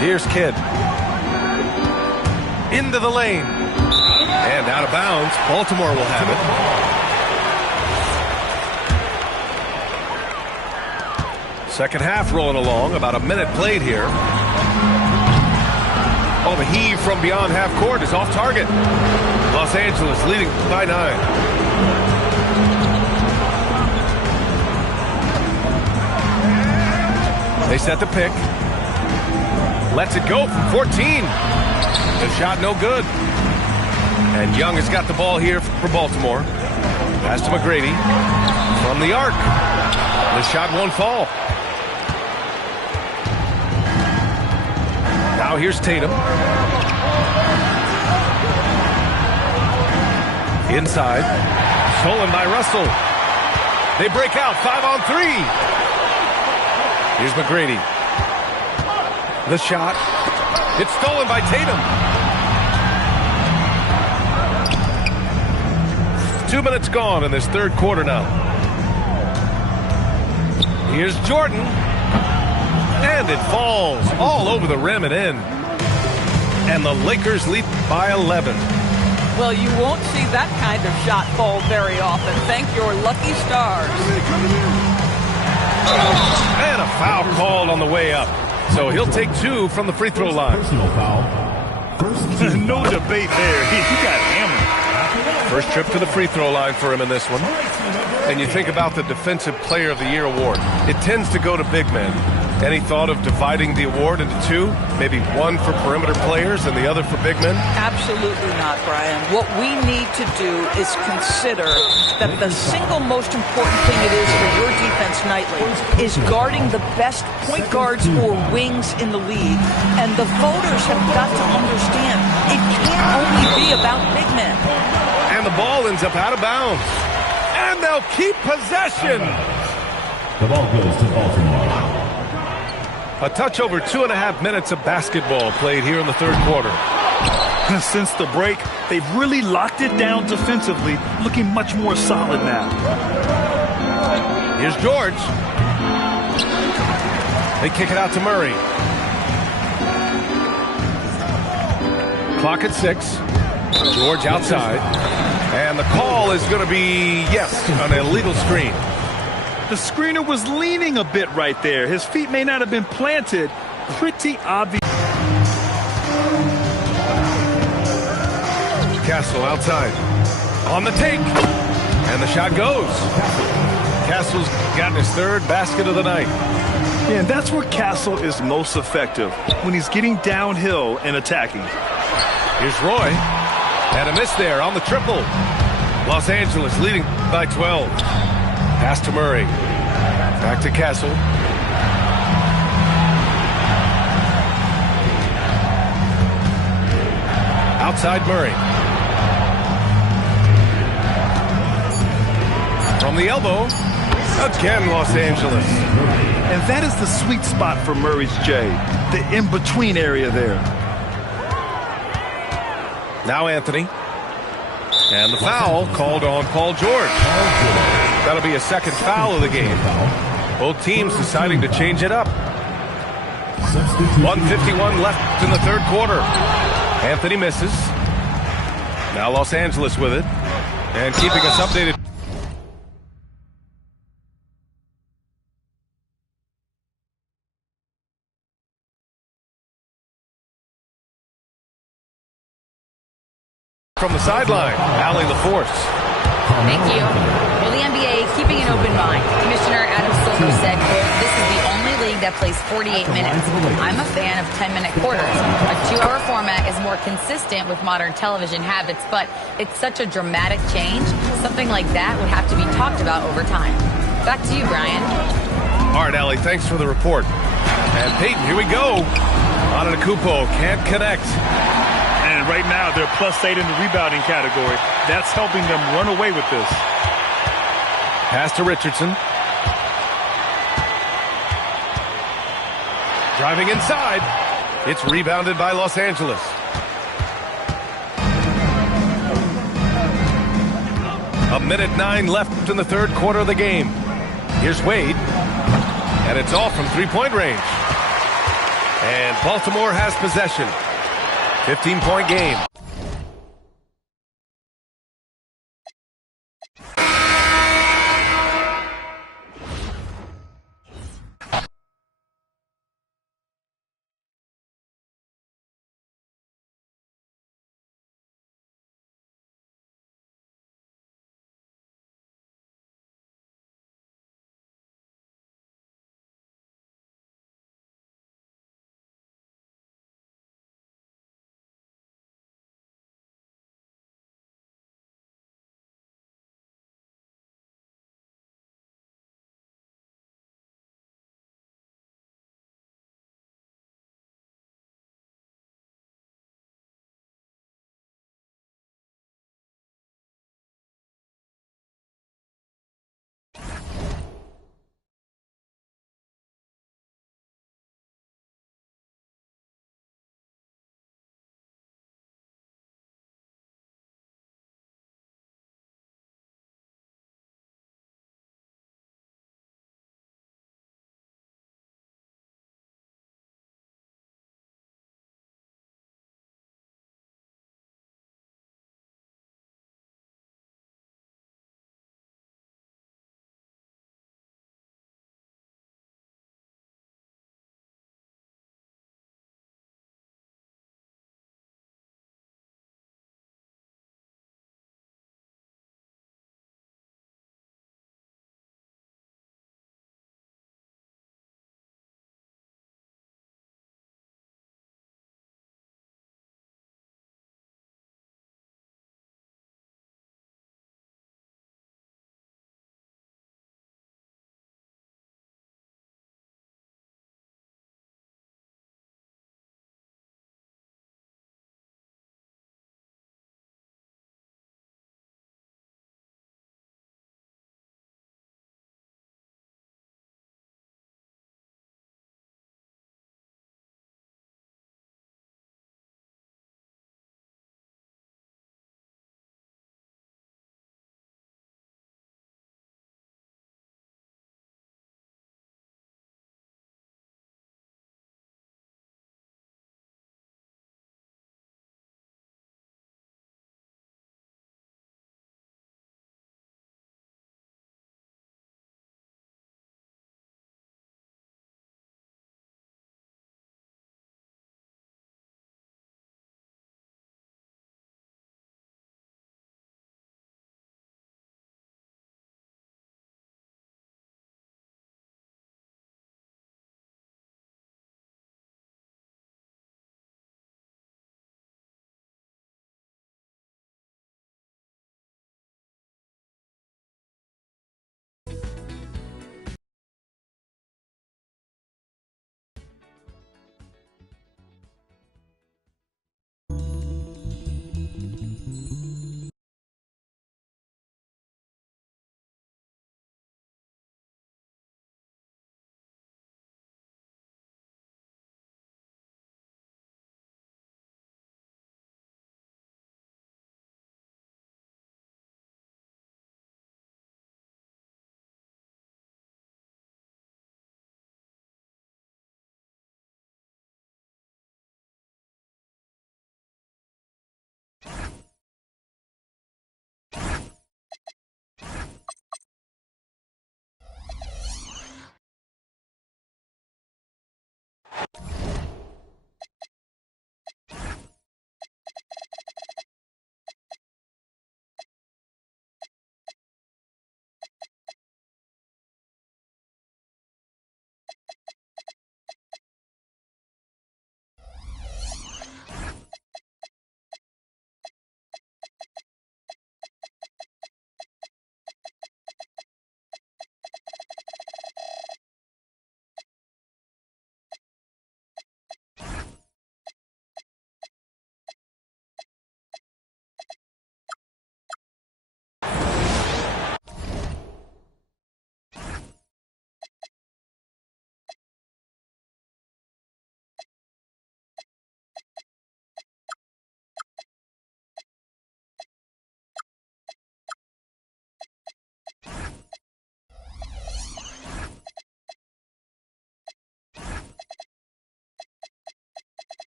Here's Kidd. Into the lane. And out of bounds. Baltimore will have it. Second half rolling along. About a minute played here. Oh, the heave from beyond half court is off target. Los Angeles leading by 9. They set the pick. Lets it go from 14. The shot no good. And Young has got the ball here for Baltimore. Pass to McGrady. From the arc. The shot won't fall. Now here's Tatum. Inside. Stolen by Russell. They break out 5 on 3. Here's McGrady. The shot. It's stolen by Tatum. 2 minutes gone in this third quarter now. Here's Jordan. And it falls all over the rim and in. And the Lakers lead by 11. Well, you won't see that kind of shot fall very often. Thank your lucky stars. And a foul called on the way up. So he'll take 2 from the free throw line. Personal foul. No debate there. He got hammered. First trip to the free throw line for him in this one. And you think about the Defensive Player of the Year award. It tends to go to big men. Any thought of dividing the award into 2? Maybe one for perimeter players and the other for big men? Absolutely not, Brian. What we need to do is consider that the single most important thing it is for your defense nightly is guarding the best point guards or wings in the league. And the voters have got to understand it can't only be about big men. And the ball ends up out of bounds. And they'll keep possession. The ball goes to Baltimore. A touch over 2.5 minutes of basketball played here in the third quarter. Since the break, they've really locked it down defensively, looking much more solid now. Here's George. They kick it out to Murray. Clock at 6. George outside. And the call is going to be, yes, an illegal screen. The screener was leaning a bit right there. His feet may not have been planted. Pretty obvious. Castle outside. On the take. And the shot goes. Castle's gotten his third basket of the night. Yeah, and that's where Castle is most effective, when he's getting downhill and attacking. Here's Roy. And a miss there on the triple. Los Angeles leading by 12. Pass to Murray. Back to Castle. Outside Murray. From the elbow. Again, Los Angeles. And that is the sweet spot for Murray's J, the in-between area there. Now Anthony. And the foul called on Paul George. That'll be a second foul of the game. Both teams deciding to change it up. 1:51 left in the third quarter. Anthony misses. Now Los Angeles with it. And keeping us updated. From the sideline, Allie LaForce. Thank you. Well, the NBA keeping an open mind. Commissioner Adam Silver said, quote, "This is the only league that plays 48 minutes. I'm a fan of 10-minute quarters. A 2-hour format is more consistent with modern television habits, but it's such a dramatic change. Something like that would have to be talked about over time." Back to you, Brian. All right, Allie, thanks for the report. And Peyton, here we go. Antetokounmpo can't connect. And right now, they're +8 in the rebounding category. That's helping them run away with this. Pass to Richardson. Driving inside. It's rebounded by Los Angeles. A minute 9 left in the third quarter of the game. Here's Wade. And it's off from three-point range. And Baltimore has possession. 15-point game.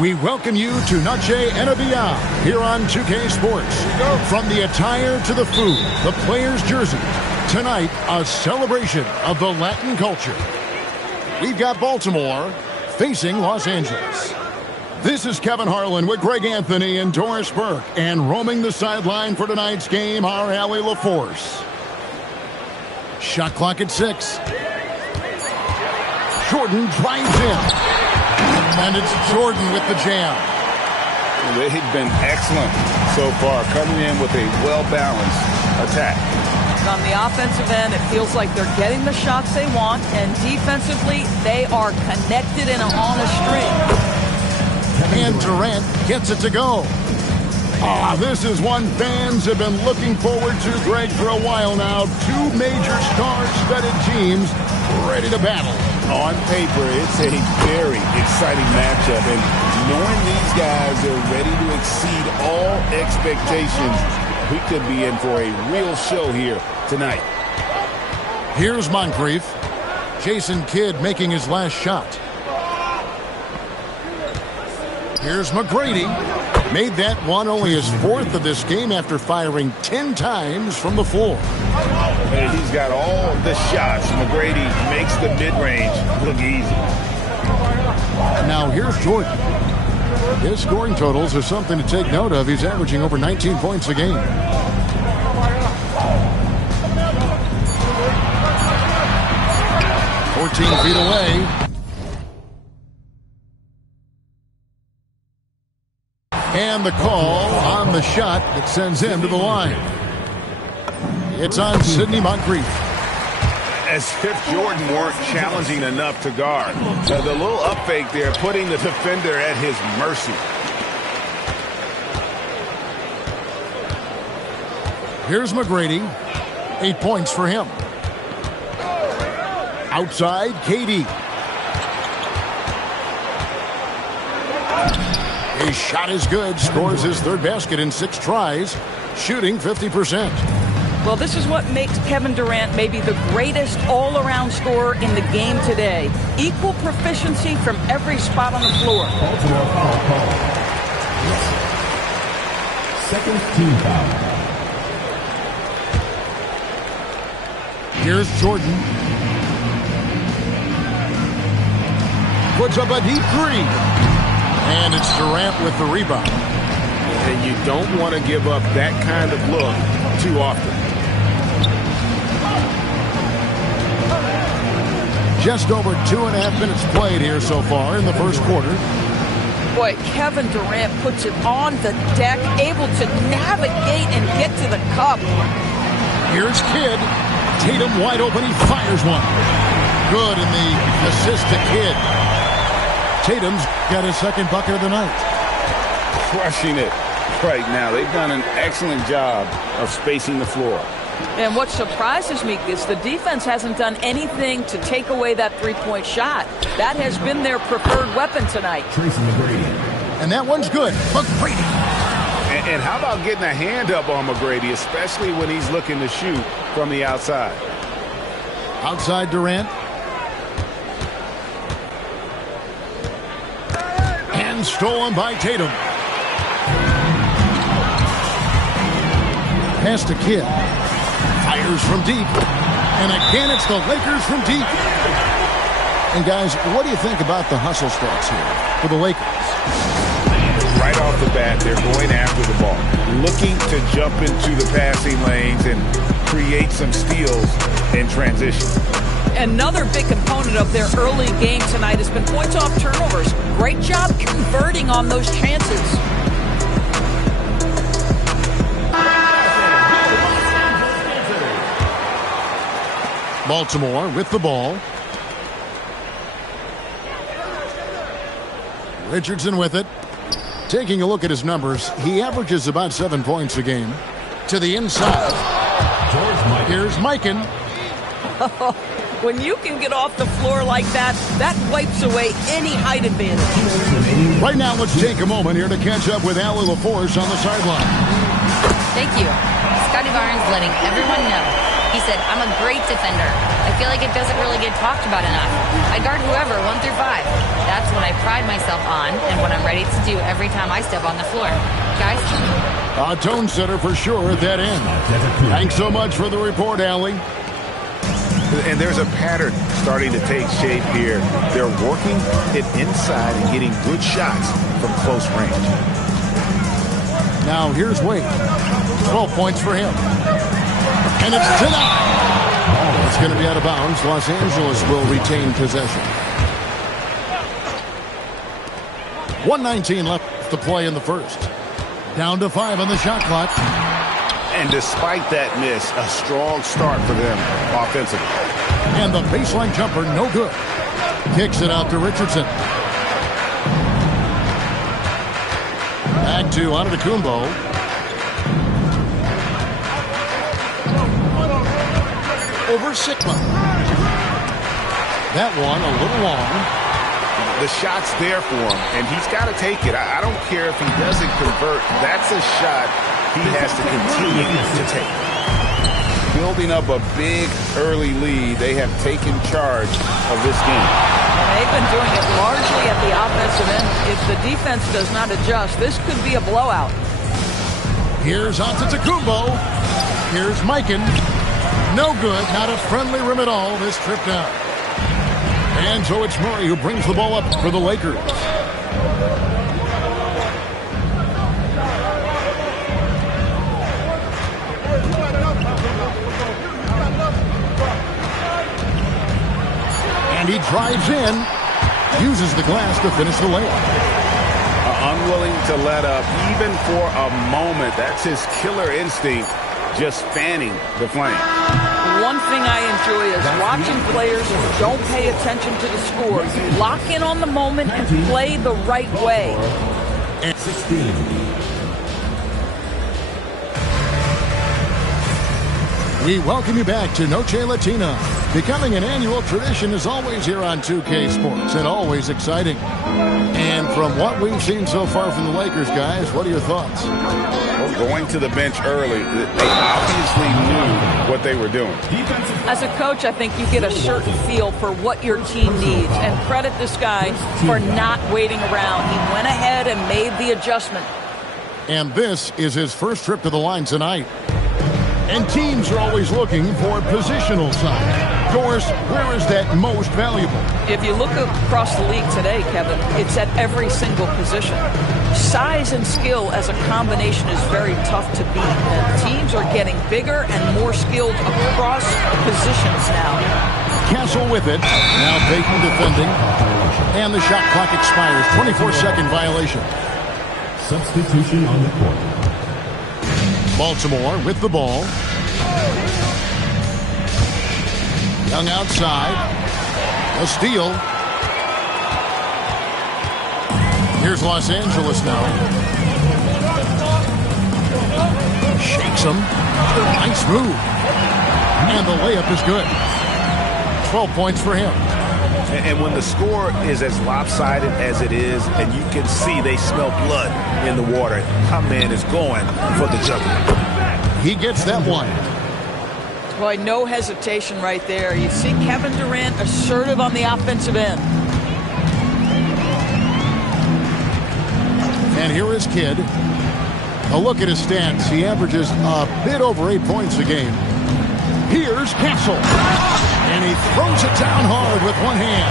We welcome you to Noche and Beyond here on 2K Sports. From the attire to the food, the players' jerseys. Tonight, a celebration of the Latin culture. We've got Baltimore facing Los Angeles. This is Kevin Harlan with Greg Anthony and Doris Burke. And roaming the sideline for tonight's game, our Allie LaForce. Shot clock at 6. Jordan drives in. And it's Jordan with the jam. They've been excellent so far, coming in with a well-balanced attack. On the offensive end, it feels like they're getting the shots they want, and defensively, they are connected and on a string. And Durant gets it to go. This is one fans have been looking forward to, Greg, for a while now. Two major star-studded teams ready to battle. On paper, it's a very exciting matchup, and knowing these guys are ready to exceed all expectations, we could be in for a real show here tonight. Here's Moncrief. Jason Kidd making his last shot. Here's McGrady. Made that one only his 4th of this game after firing 10 times from the floor. And he's got all the shots. McGrady makes the mid-range look easy. Now here's Jordan. His scoring totals are something to take note of. He's averaging over 19 points a game. Feet away. And the call on the shot that sends him to the line. It's on Sidney Moncrief. As if Jordan weren't challenging enough to guard. The little up fake there, putting the defender at his mercy. Here's McGrady. 8 points for him. Outside, KD. His shot is good. Scores his 3rd basket in 6 tries. Shooting 50%. Well, this is what makes Kevin Durant maybe the greatest all-around scorer in the game today. Equal proficiency from every spot on the floor. Second team foul. Here's Jordan. Puts up a deep 3. And it's Durant with the rebound. And you don't want to give up that kind of look too often. Just over 2.5 minutes played here so far in the first quarter. Boy, Kevin Durant puts it on the deck, able to navigate and get to the cup. Here's Kidd. Tatum wide open. He fires one. Good in the assist to Kidd. Tatum's got his 2nd bucket of the night. Crushing it right now. They've done an excellent job of spacing the floor. And what surprises me is the defense hasn't done anything to take away that 3-point shot. That has been their preferred weapon tonight. Tracy McGrady. And that one's good. McGrady. And how about getting a hand up on McGrady, especially when he's looking to shoot from the outside? Outside Durant. And stolen by Tatum. Pass to Kidd. Fires from deep. And again, it's the Lakers from deep. And guys, what do you think about the hustle stats here for the Lakers? Right off the bat, they're going after the ball, looking to jump into the passing lanes and create some steals in transition. Another big component of their early game tonight has been points off turnovers. Great job converting on those chances. Baltimore with the ball. Richardson with it. Taking a look at his numbers, he averages about 7 points a game. To the inside. Here's Mikan. When you can get off the floor like that, that wipes away any height advantage. Right now, let's take a moment here to catch up with Allie LaForce on the sideline. Thank you. Scottie Barnes letting everyone know He said, I'm a great defender. I feel like it doesn't really get talked about enough. I guard whoever, 1 through 5. That's what I pride myself on and what I'm ready to do every time I step on the floor. Guys? A tone setter for sure at that end. Thanks so much for the report, Allie. And there's a pattern starting to take shape here. They're working it inside and getting good shots from close range. Now here's Wade. 12 points for him. And it's denied. It's going to be out of bounds. Los Angeles will retain possession. 1:19 left to play in the first. Down to 5 on the shot clock. And despite that miss, a strong start for them offensively. And the baseline jumper, no good. Kicks it out to Richardson. Back to Antetokounmpo. Over Sigma. That one a little long. The shot's there for him, and he's got to take it. I don't care if he doesn't convert. That's a shot he has to continue to take. Building up a big early lead, they have taken charge of this game. They've been doing it largely at the offensive end. If the defense does not adjust, this could be a blowout. Here's Antetokounmpo. Here's Mikan. No good. Not a friendly rim at all. This tripped out. And so it's Murray who brings the ball up for the Lakers. And he drives in, uses the glass to finish the layup. Unwilling to let up, even for a moment. That's his killer instinct, just fanning the flame. One thing I enjoy is watching players who don't pay attention to the score. Lock in on the moment and play the right way. And 16. We welcome you back to Noche Latina. Becoming an annual tradition is always here on 2K Sports and always exciting. And from what we've seen so far from the Lakers, guys, what are your thoughts? Well, going to the bench early, they obviously knew what they were doing. As a coach, I think you get a certain feel for what your team needs. And credit this guy for not waiting around. He went ahead and made the adjustment. And this is his first trip to the line tonight. And teams are always looking for positional size. Of course, where is that most valuable? If you look across the league today, Kevin, it's at every single position. Size and skill as a combination is very tough to beat. And teams are getting bigger and more skilled across positions now. Castle with it. Now Payton defending. And the shot clock expires. 24-second violation. Substitution on the court. Baltimore with the ball. Young outside. A steal. Here's Los Angeles now. Shakes him. Nice move. And the layup is good. 12 points for him. And when the score is as lopsided as it is, and you can see they smell blood in the water, my man is going for the jumper. He gets that one. Boy, no hesitation right there. You see Kevin Durant assertive on the offensive end. And here is Kidd. A look at his stats. He averages a bit over 8 points a game. Here's Castle. And he throws it down hard with one hand.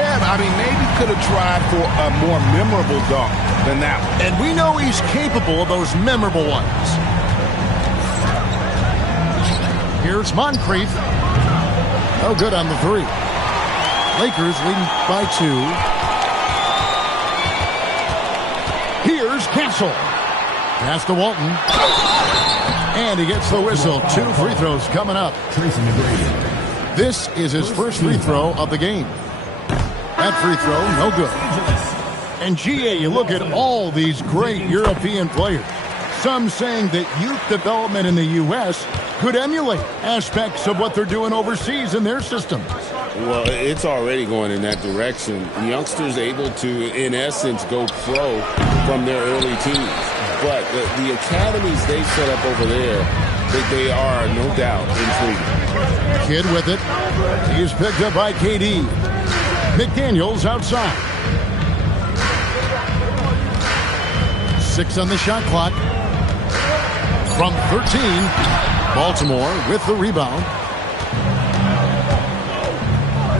Yeah, I mean, maybe could have tried for a more memorable dunk than that one. And we know he's capable of those memorable ones. Here's Moncrief. Oh, good on the three. Lakers leading by 2. Here's Castle. Pass to Walton. And he gets the whistle. 2 free throws coming up. This is his first free throw of the game. That free throw, no good. And GA, you look at all these great European players. Some saying that youth development in the U.S. could emulate aspects of what they're doing overseas in their systems. Well, it's already going in that direction. Youngsters able to, in essence, go pro from their early teens. But the academies they set up over there They are, no doubt, intriguing. Kidd with it. He's picked up by KD. McDaniels outside. 6 on the shot clock. From 13, Baltimore with the rebound.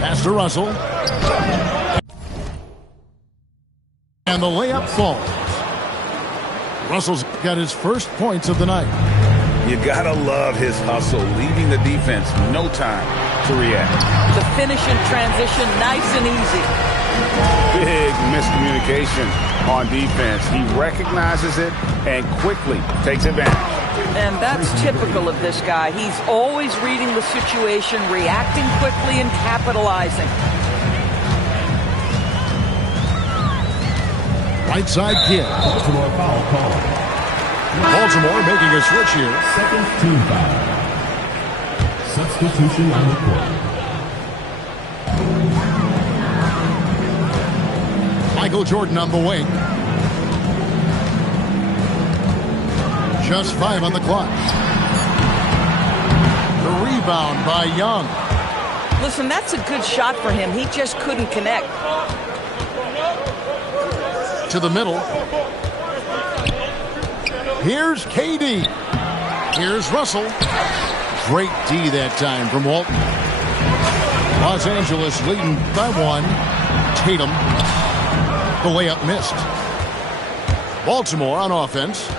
Pass to Russell. And the layup falls. Russell's got his first points of the night. You gotta love his hustle, leaving the defense no time to react. The finish in transition, nice and easy. Big miscommunication on defense. He recognizes it and quickly takes advantage. And that's typical of this guy. He's always reading the situation, reacting quickly and capitalizing. Right side Kidd. Baltimore foul call. Baltimore making a switch here. Second team foul. Substitution on the court. Michael Jordan on the wing. Just 5 on the clock. The rebound by Young. Listen, that's a good shot for him. He just couldn't connect. To the middle. Here's KD. Here's Russell. Great D that time from Walton. Los Angeles leading by 1. Tatum. The layup missed. Baltimore on offense.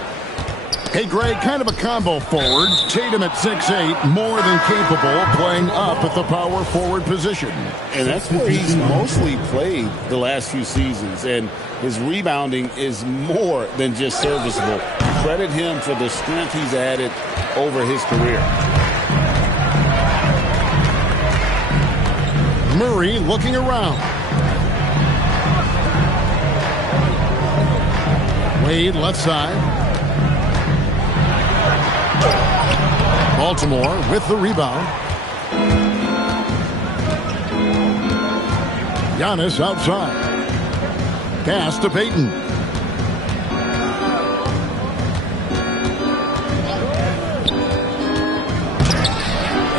Hey, Greg, kind of a combo forward. Tatum at 6'8", more than capable of playing up at the power forward position. And that's where he's mostly played the last few seasons. And his rebounding is more than just serviceable. Credit him for the strength he's added over his career. Murray looking around. Wade left side. Baltimore with the rebound. Giannis outside. Pass to Payton.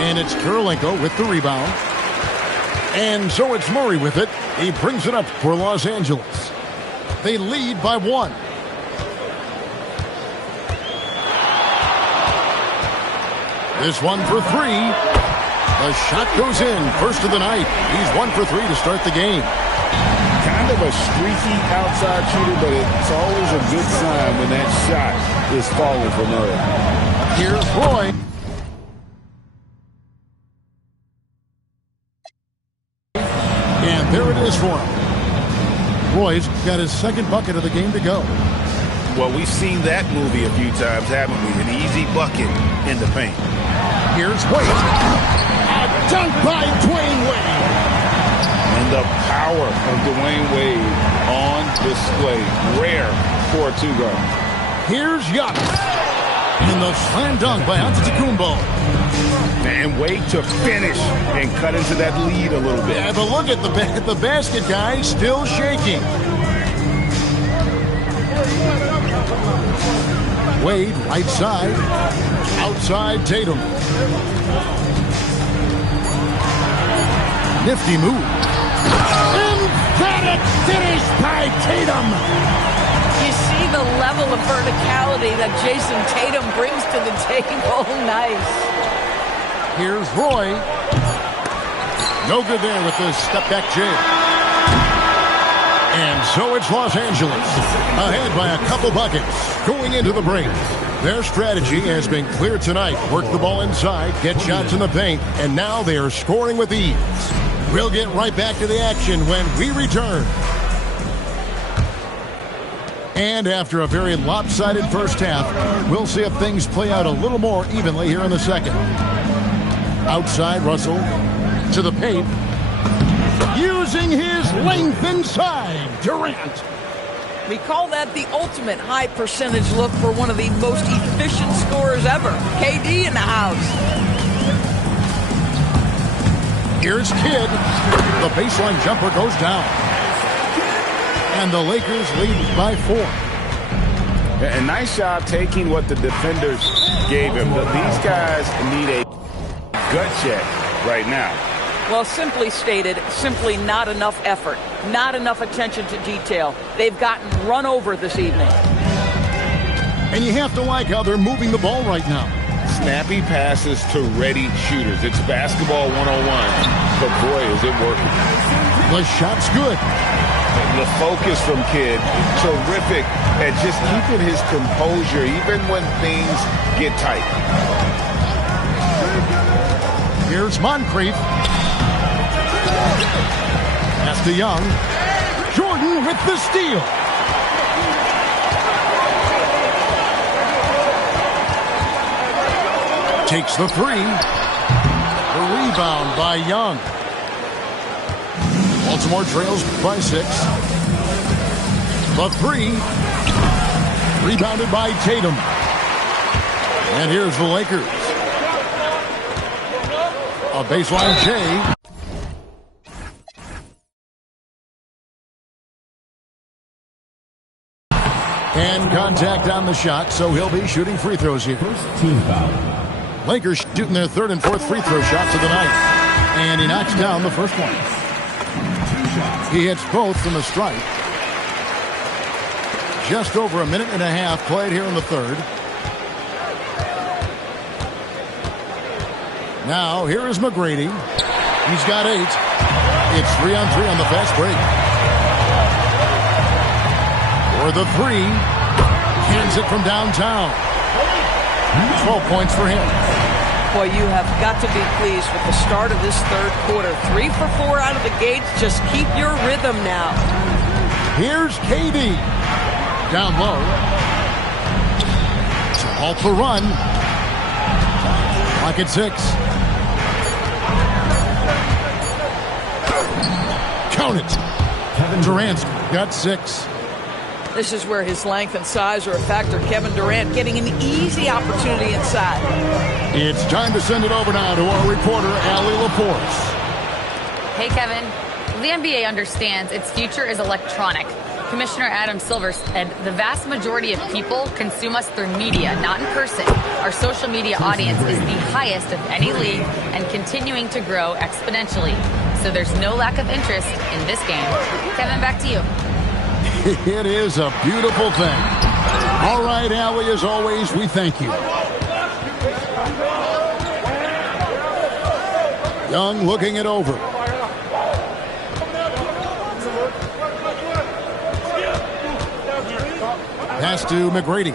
And it's Kirilenko with the rebound. And so it's Murray with it. He brings it up for Los Angeles. They lead by 1. This one for 3. The shot goes in. First of the night. He's 1 for 3 to start the game. Kind of a streaky outside shooter, but it's always a good sign when that shot is falling for Murray. Here's Roy. And there it is for him. Roy's got his second bucket of the game to go. Well, we've seen that movie a few times, haven't we? An easy bucket in the paint. Here's Wade. A dunk by Dwayne Wade. And the power of Dwayne Wade on display. Rare for a 2-guard. Here's Giannis. And the slam dunk by Antetokounmpo. And Wade to finish and cut into that lead a little bit. Yeah, but look at the basket, guys, still shaking. Wade, right side. Outside Tatum. Nifty move. Emphatic finish by Tatum. You see the level of verticality that Jason Tatum brings to the table. Nice. Here's Roy. No good there with the step-back jam. And so it's Los Angeles, ahead by a couple buckets going into the break. Their strategy has been clear tonight. Work the ball inside, get shots in the paint, and now they are scoring with ease. We'll get right back to the action when we return. And after a very lopsided first half, we'll see if things play out a little more evenly here in the second. Outside Russell to the paint. Using his length inside, Durant. We call that the ultimate high percentage look for one of the most efficient scorers ever. KD in the house. Here's Kidd. The baseline jumper goes down. And the Lakers lead by 4. And nice job taking what the defenders gave him. These guys need a gut check right now. Well, simply stated, simply not enough effort, not enough attention to detail. They've gotten run over this evening. And you have to like how they're moving the ball right now. Snappy passes to ready shooters. It's basketball 101, but boy, is it working. The shot's good. The focus from Kidd, terrific at just keeping his composure even when things get tight. Here's Moncrief. Pass to Young. Jordan with the steal. Takes the three. The rebound by Young. Baltimore trails by 6. The three. Rebounded by Tatum. And here's the Lakers. A baseline J. And contact on the shot, so he'll be shooting free throws here. First team foul. Lakers shooting their 3rd and 4th free throw shots of the night. And he knocks down the first one. He hits both from the stripe. Just over a minute and a half played here in the 3rd. Now, here is McGrady. He's got 8. It's 3-on-3 on the fast break. For the 3. Hands it from downtown. 12 points for him. Boy, you have got to be pleased with the start of this 3rd quarter. 3 for 4 out of the gates. Just keep your rhythm now. Here's KD. Down low. To halt the run. Clock at 6. Count it. Kevin Durant's got 6. This is where his length and size are a factor. Kevin Durant getting an easy opportunity inside. It's time to send it over now to our reporter, Allie Laporte. Hey, Kevin. The NBA understands its future is electronic. Commissioner Adam Silver said the vast majority of people consume us through media, not in person. Our social media audience is the highest of any league and continuing to grow exponentially. So there's no lack of interest in this game. Kevin, back to you. It is a beautiful thing. All right, Allie, as always, we thank you. Young looking it over. Pass to McGrady.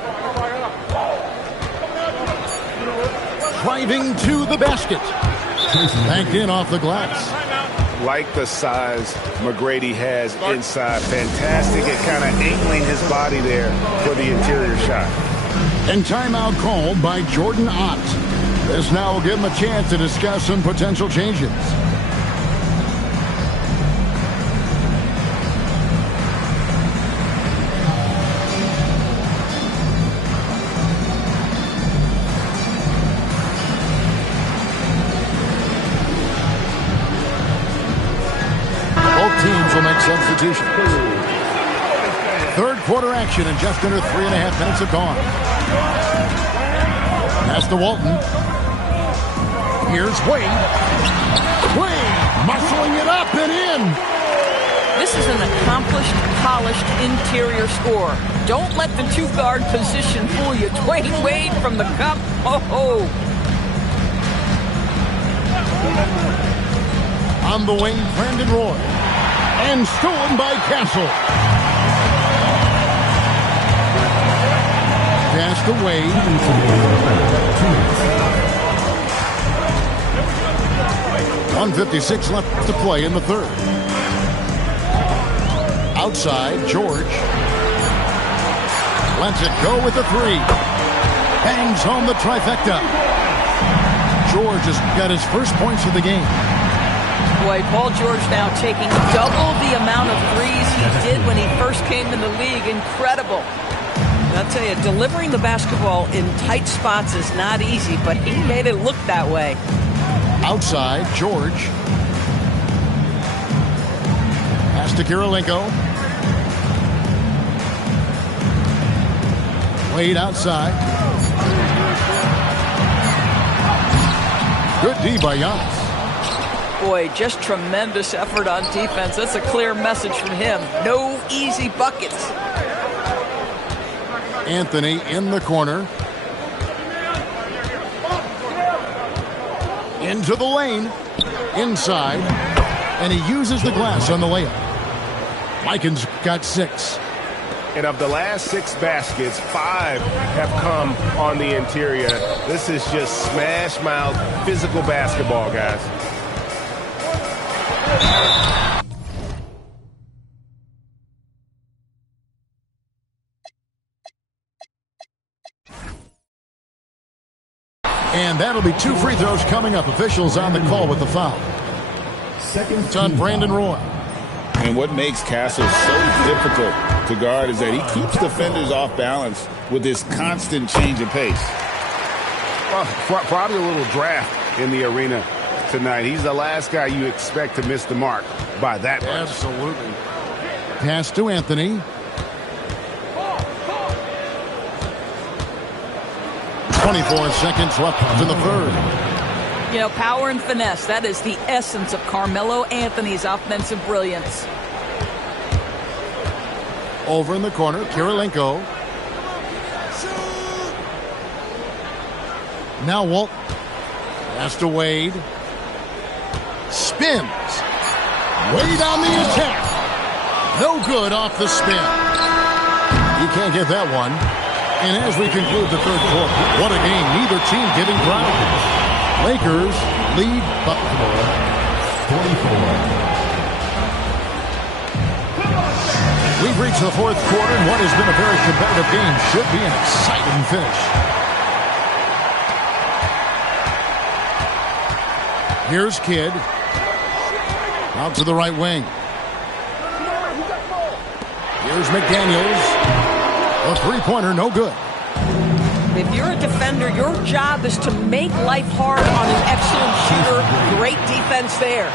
Driving to the basket. Banked in off the glass. Like the size McGrady has inside. Fantastic at kind of angling his body there for the interior shot. And timeout called by Jordan Ott. This now will give him a chance to discuss some potential changes. Teams will make substitutions. 3rd quarter action and just under 3.5 minutes have gone. Pass to Walton. Here's Wade. Wade muscling it up and in. This is an accomplished, polished interior scorer. Don't let the 2-guard position fool you. Dwayne Wade from the cup. Oh. On the wing, Brandon Roy. And stolen by Castle. Pass to Wade. 1:56 left to play in the 3rd. Outside, George. Lets it go with the 3. Bangs home the trifecta. George has got his first points of the game. Boy, Paul George now taking double the amount of threes he did when he first came in the league. Incredible. I'll tell you, delivering the basketball in tight spots is not easy, but he made it look that way. Outside, George. Pass to Kirilenko. Wade outside. Good D by Giannis. Boy, just tremendous effort on defense. That's a clear message from him. No easy buckets. Anthony in the corner. Into the lane. Inside. And he uses the glass on the layup. Mikan's got 6. And of the last 6 baskets, 5 have come on the interior. This is just smash mouth, physical basketball, guys. And that'll be 2 free throws coming up. Officials on the call with the foul. It's on Brandon Roy. And what makes Castle so difficult to guard is that he keeps defenders off balance with this constant change of pace. Well, probably a little draft in the arena tonight. He's the last guy you expect to miss the mark by that much. Absolutely. Pass to Anthony. 24 seconds left in the third. You know, power and finesse, that is the essence of Carmelo Anthony's offensive brilliance. Over in the corner, Kirilenko. Now Walt. Pass to Wade. Spins. Wade on the attack. No good off the spin. You can't get that one. And as we conclude the third quarter, what a game. Neither team giving ground. Lakers lead Buffalo 44. We've reached the fourth quarter, and what has been a very competitive game should be an exciting finish. Here's Kidd. Out to the right wing. Here's McDaniels. A three-pointer, no good. If you're a defender, your job is to make life hard on an excellent shooter. Great defense there.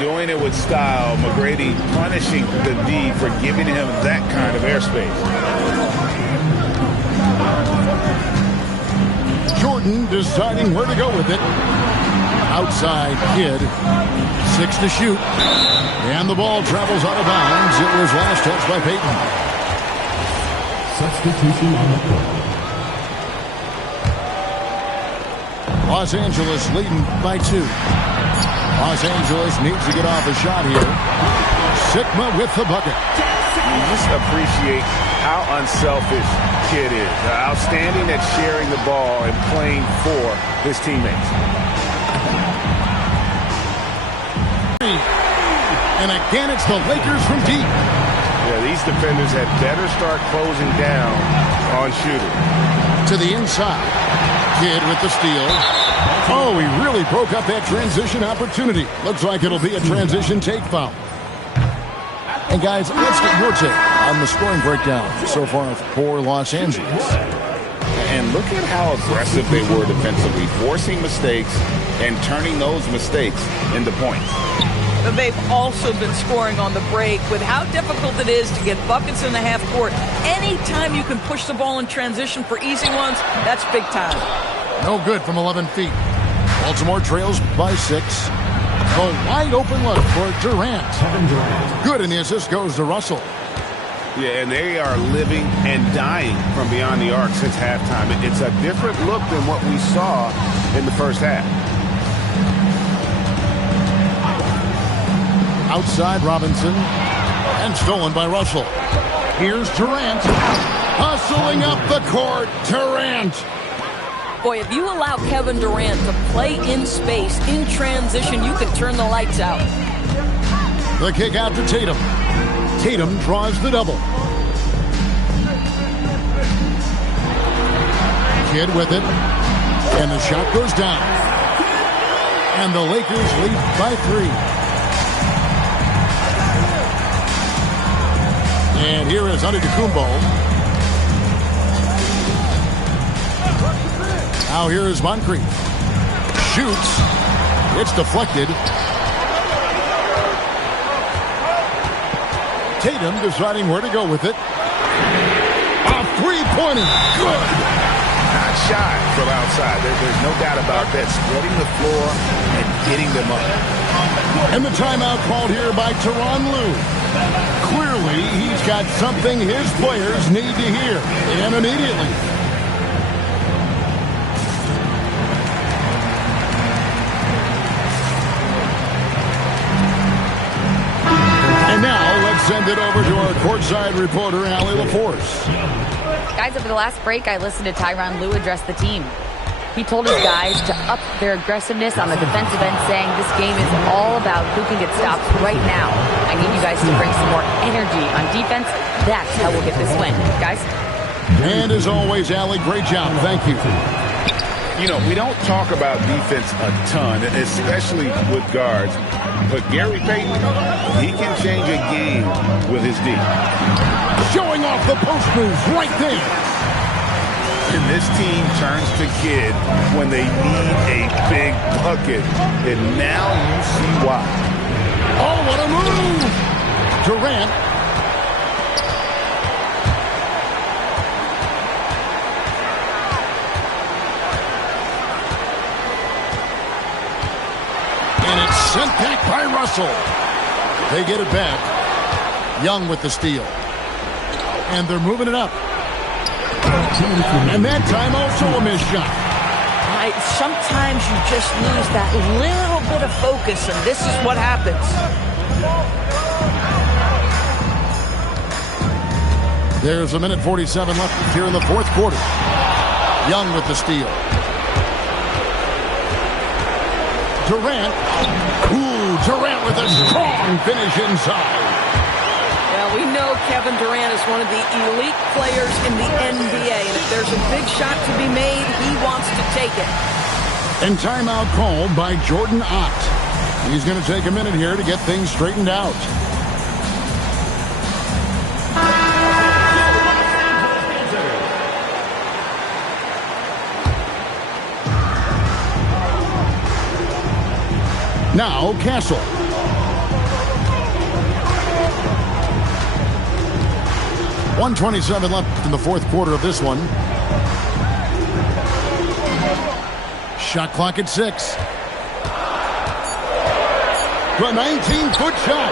Doing it with style. McGrady punishing the D for giving him that kind of airspace. Jordan deciding where to go with it. Outside Kidd. 6 to shoot. And the ball travels out of bounds. It was last touched by Payton. Substitution on the court. Los Angeles leading by 2. Los Angeles needs to get off a shot here. Sigma with the bucket. You just appreciate how unselfish Kidd is. Outstanding at sharing the ball and playing for his teammates. And again, it's the Lakers from deep. Yeah, these defenders had better start closing down on shooting. To the inside. Kidd with the steal. Oh, he really broke up that transition opportunity. Looks like it'll be a transition take foul. And guys, let's get your take on the scoring breakdown so far for Los Angeles. And look at how aggressive they were defensively, forcing mistakes and turning those mistakes into points. But they've also been scoring on the break with how difficult it is to get buckets in the half court. Anytime you can push the ball in transition for easy ones, that's big time. No good from 11 feet. Baltimore trails by 6. A wide open look for Durant. Good, and the assist goes to Russell. Yeah, and they are living and dying from beyond the arc since halftime. It's a different look than what we saw in the first half. Outside Robinson. And stolen by Russell. Here's Durant. Hustling up the court. Durant. Boy, if you allow Kevin Durant to play in space, in transition, you can turn the lights out. The kick out to Tatum. Tatum draws the double. Kidd with it. And the shot goes down. And the Lakers lead by 3. And here is Antetokounmpo. Now here is Moncrief. Shoots. It's deflected. Tatum deciding where to go with it. A three-point 20. Good. Not shy from outside. There's no doubt about that. Spreading the floor and getting them up. And the timeout called here by Tyronn Lue. Clearly, he's got something his players need to hear, and immediately. And now, let's send it over to our courtside reporter, Allie LaForce. Guys, over the last break, I listened to Tyronn Lue address the team. He told his guys to up their aggressiveness on the defensive end, saying this game is all about who can get stops right now. I need you guys to bring some more energy on defense. That's how we'll get this win. Guys? And as always, Allie, great job. Thank you. You know, we don't talk about defense a ton, especially with guards. But Gary Payton, he can change a game with his D. Showing off the post moves right there. And this team turns to Kidd when they need a big bucket. And now you see why. Oh, what a move! Durant. And it's sent back by Russell. They get it back. Young with the steal. And they're moving it up. And that time also a missed shot. Right, sometimes you just lose that little bit of focus, and this is what happens. There's a minute 47 left here in the fourth quarter. Young with the steal. Durant. Ooh, Durant with a strong finish inside. We know Kevin Durant is one of the elite players in the NBA, and if there's a big shot to be made, he wants to take it. And timeout called by Jordan Ott. He's going to take a minute here to get things straightened out. Now Castle. .127 left in the fourth quarter of this one. Shot clock at 6. The 19-foot shot.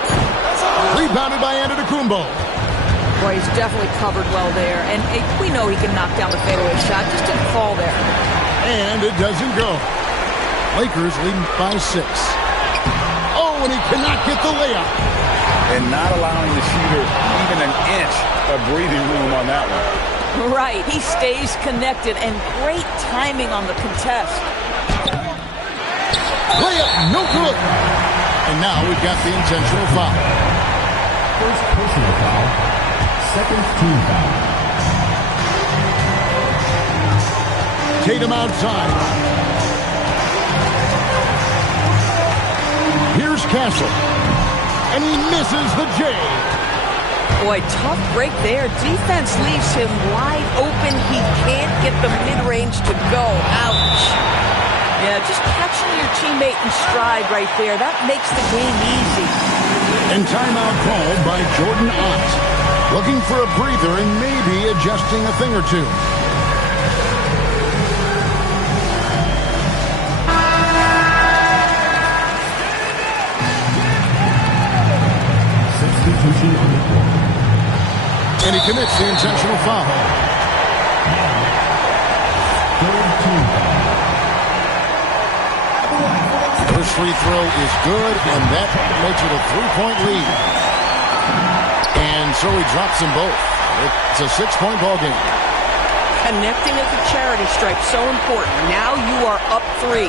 Rebounded by Antetokounmpo. Boy, he's definitely covered well there. And we know he can knock down the fadeaway shot. Just didn't fall there. And it doesn't go. Lakers leading by 6. Oh, and he cannot get the layup. And not allowing the shooter even an inch of breathing room on that one. Right. He stays connected, and great timing on the contest. Layup, no good. And now we've got the intentional foul. First personal foul. Second team foul. Tatum outside. Here's Castle. And he misses the J. Boy, tough break there. Defense leaves him wide open. He can't get the mid-range to go. Ouch. Yeah, just catching your teammate in stride right there. That makes the game easy. And timeout called by Jordan Ott. Looking for a breather and maybe adjusting a thing or two. And he commits the intentional foul. First free throw is good, and that makes it a 3-point lead. And so he drops them both. It's a 6-point ball game. Connecting at the charity stripe, so important. Now you are up 3.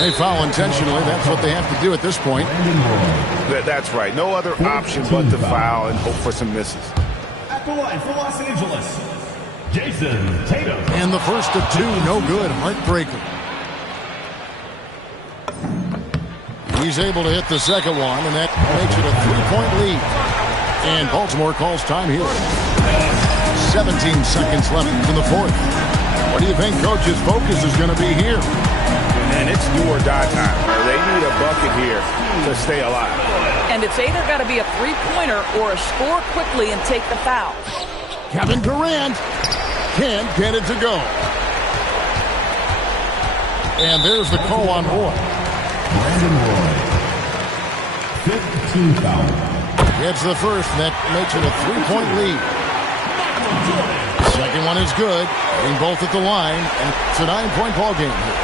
They foul intentionally. That's what they have to do at this point. That's right. No other option but to foul and hope for some misses. At the line for Los Angeles, Jason Tatum. And the first of 2, no good. Heartbreaker. He's able to hit the second one, and that makes it a 3-point lead. And Baltimore calls time here. 17 seconds left in the fourth. What do you think Coach's focus is going to be here? And it's do or die time. They need a bucket here to stay alive. And it's either got to be a three-pointer or a score quickly and take the foul. Kevin Durant can't get it to go. And there's the call on Roy. Brandon Roy. 15 foul. Gets the first, and that makes it a 3-point lead. Second one is good. Getting both at the line, and it's a 9-point ball game here.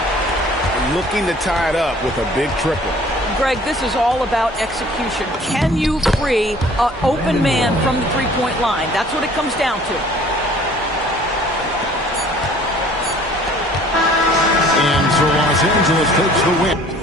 Looking to tie it up with a big triple. Greg, this is all about execution. Can you free an open man from the three-point line? That's what it comes down to. And so Los Angeles takes the win.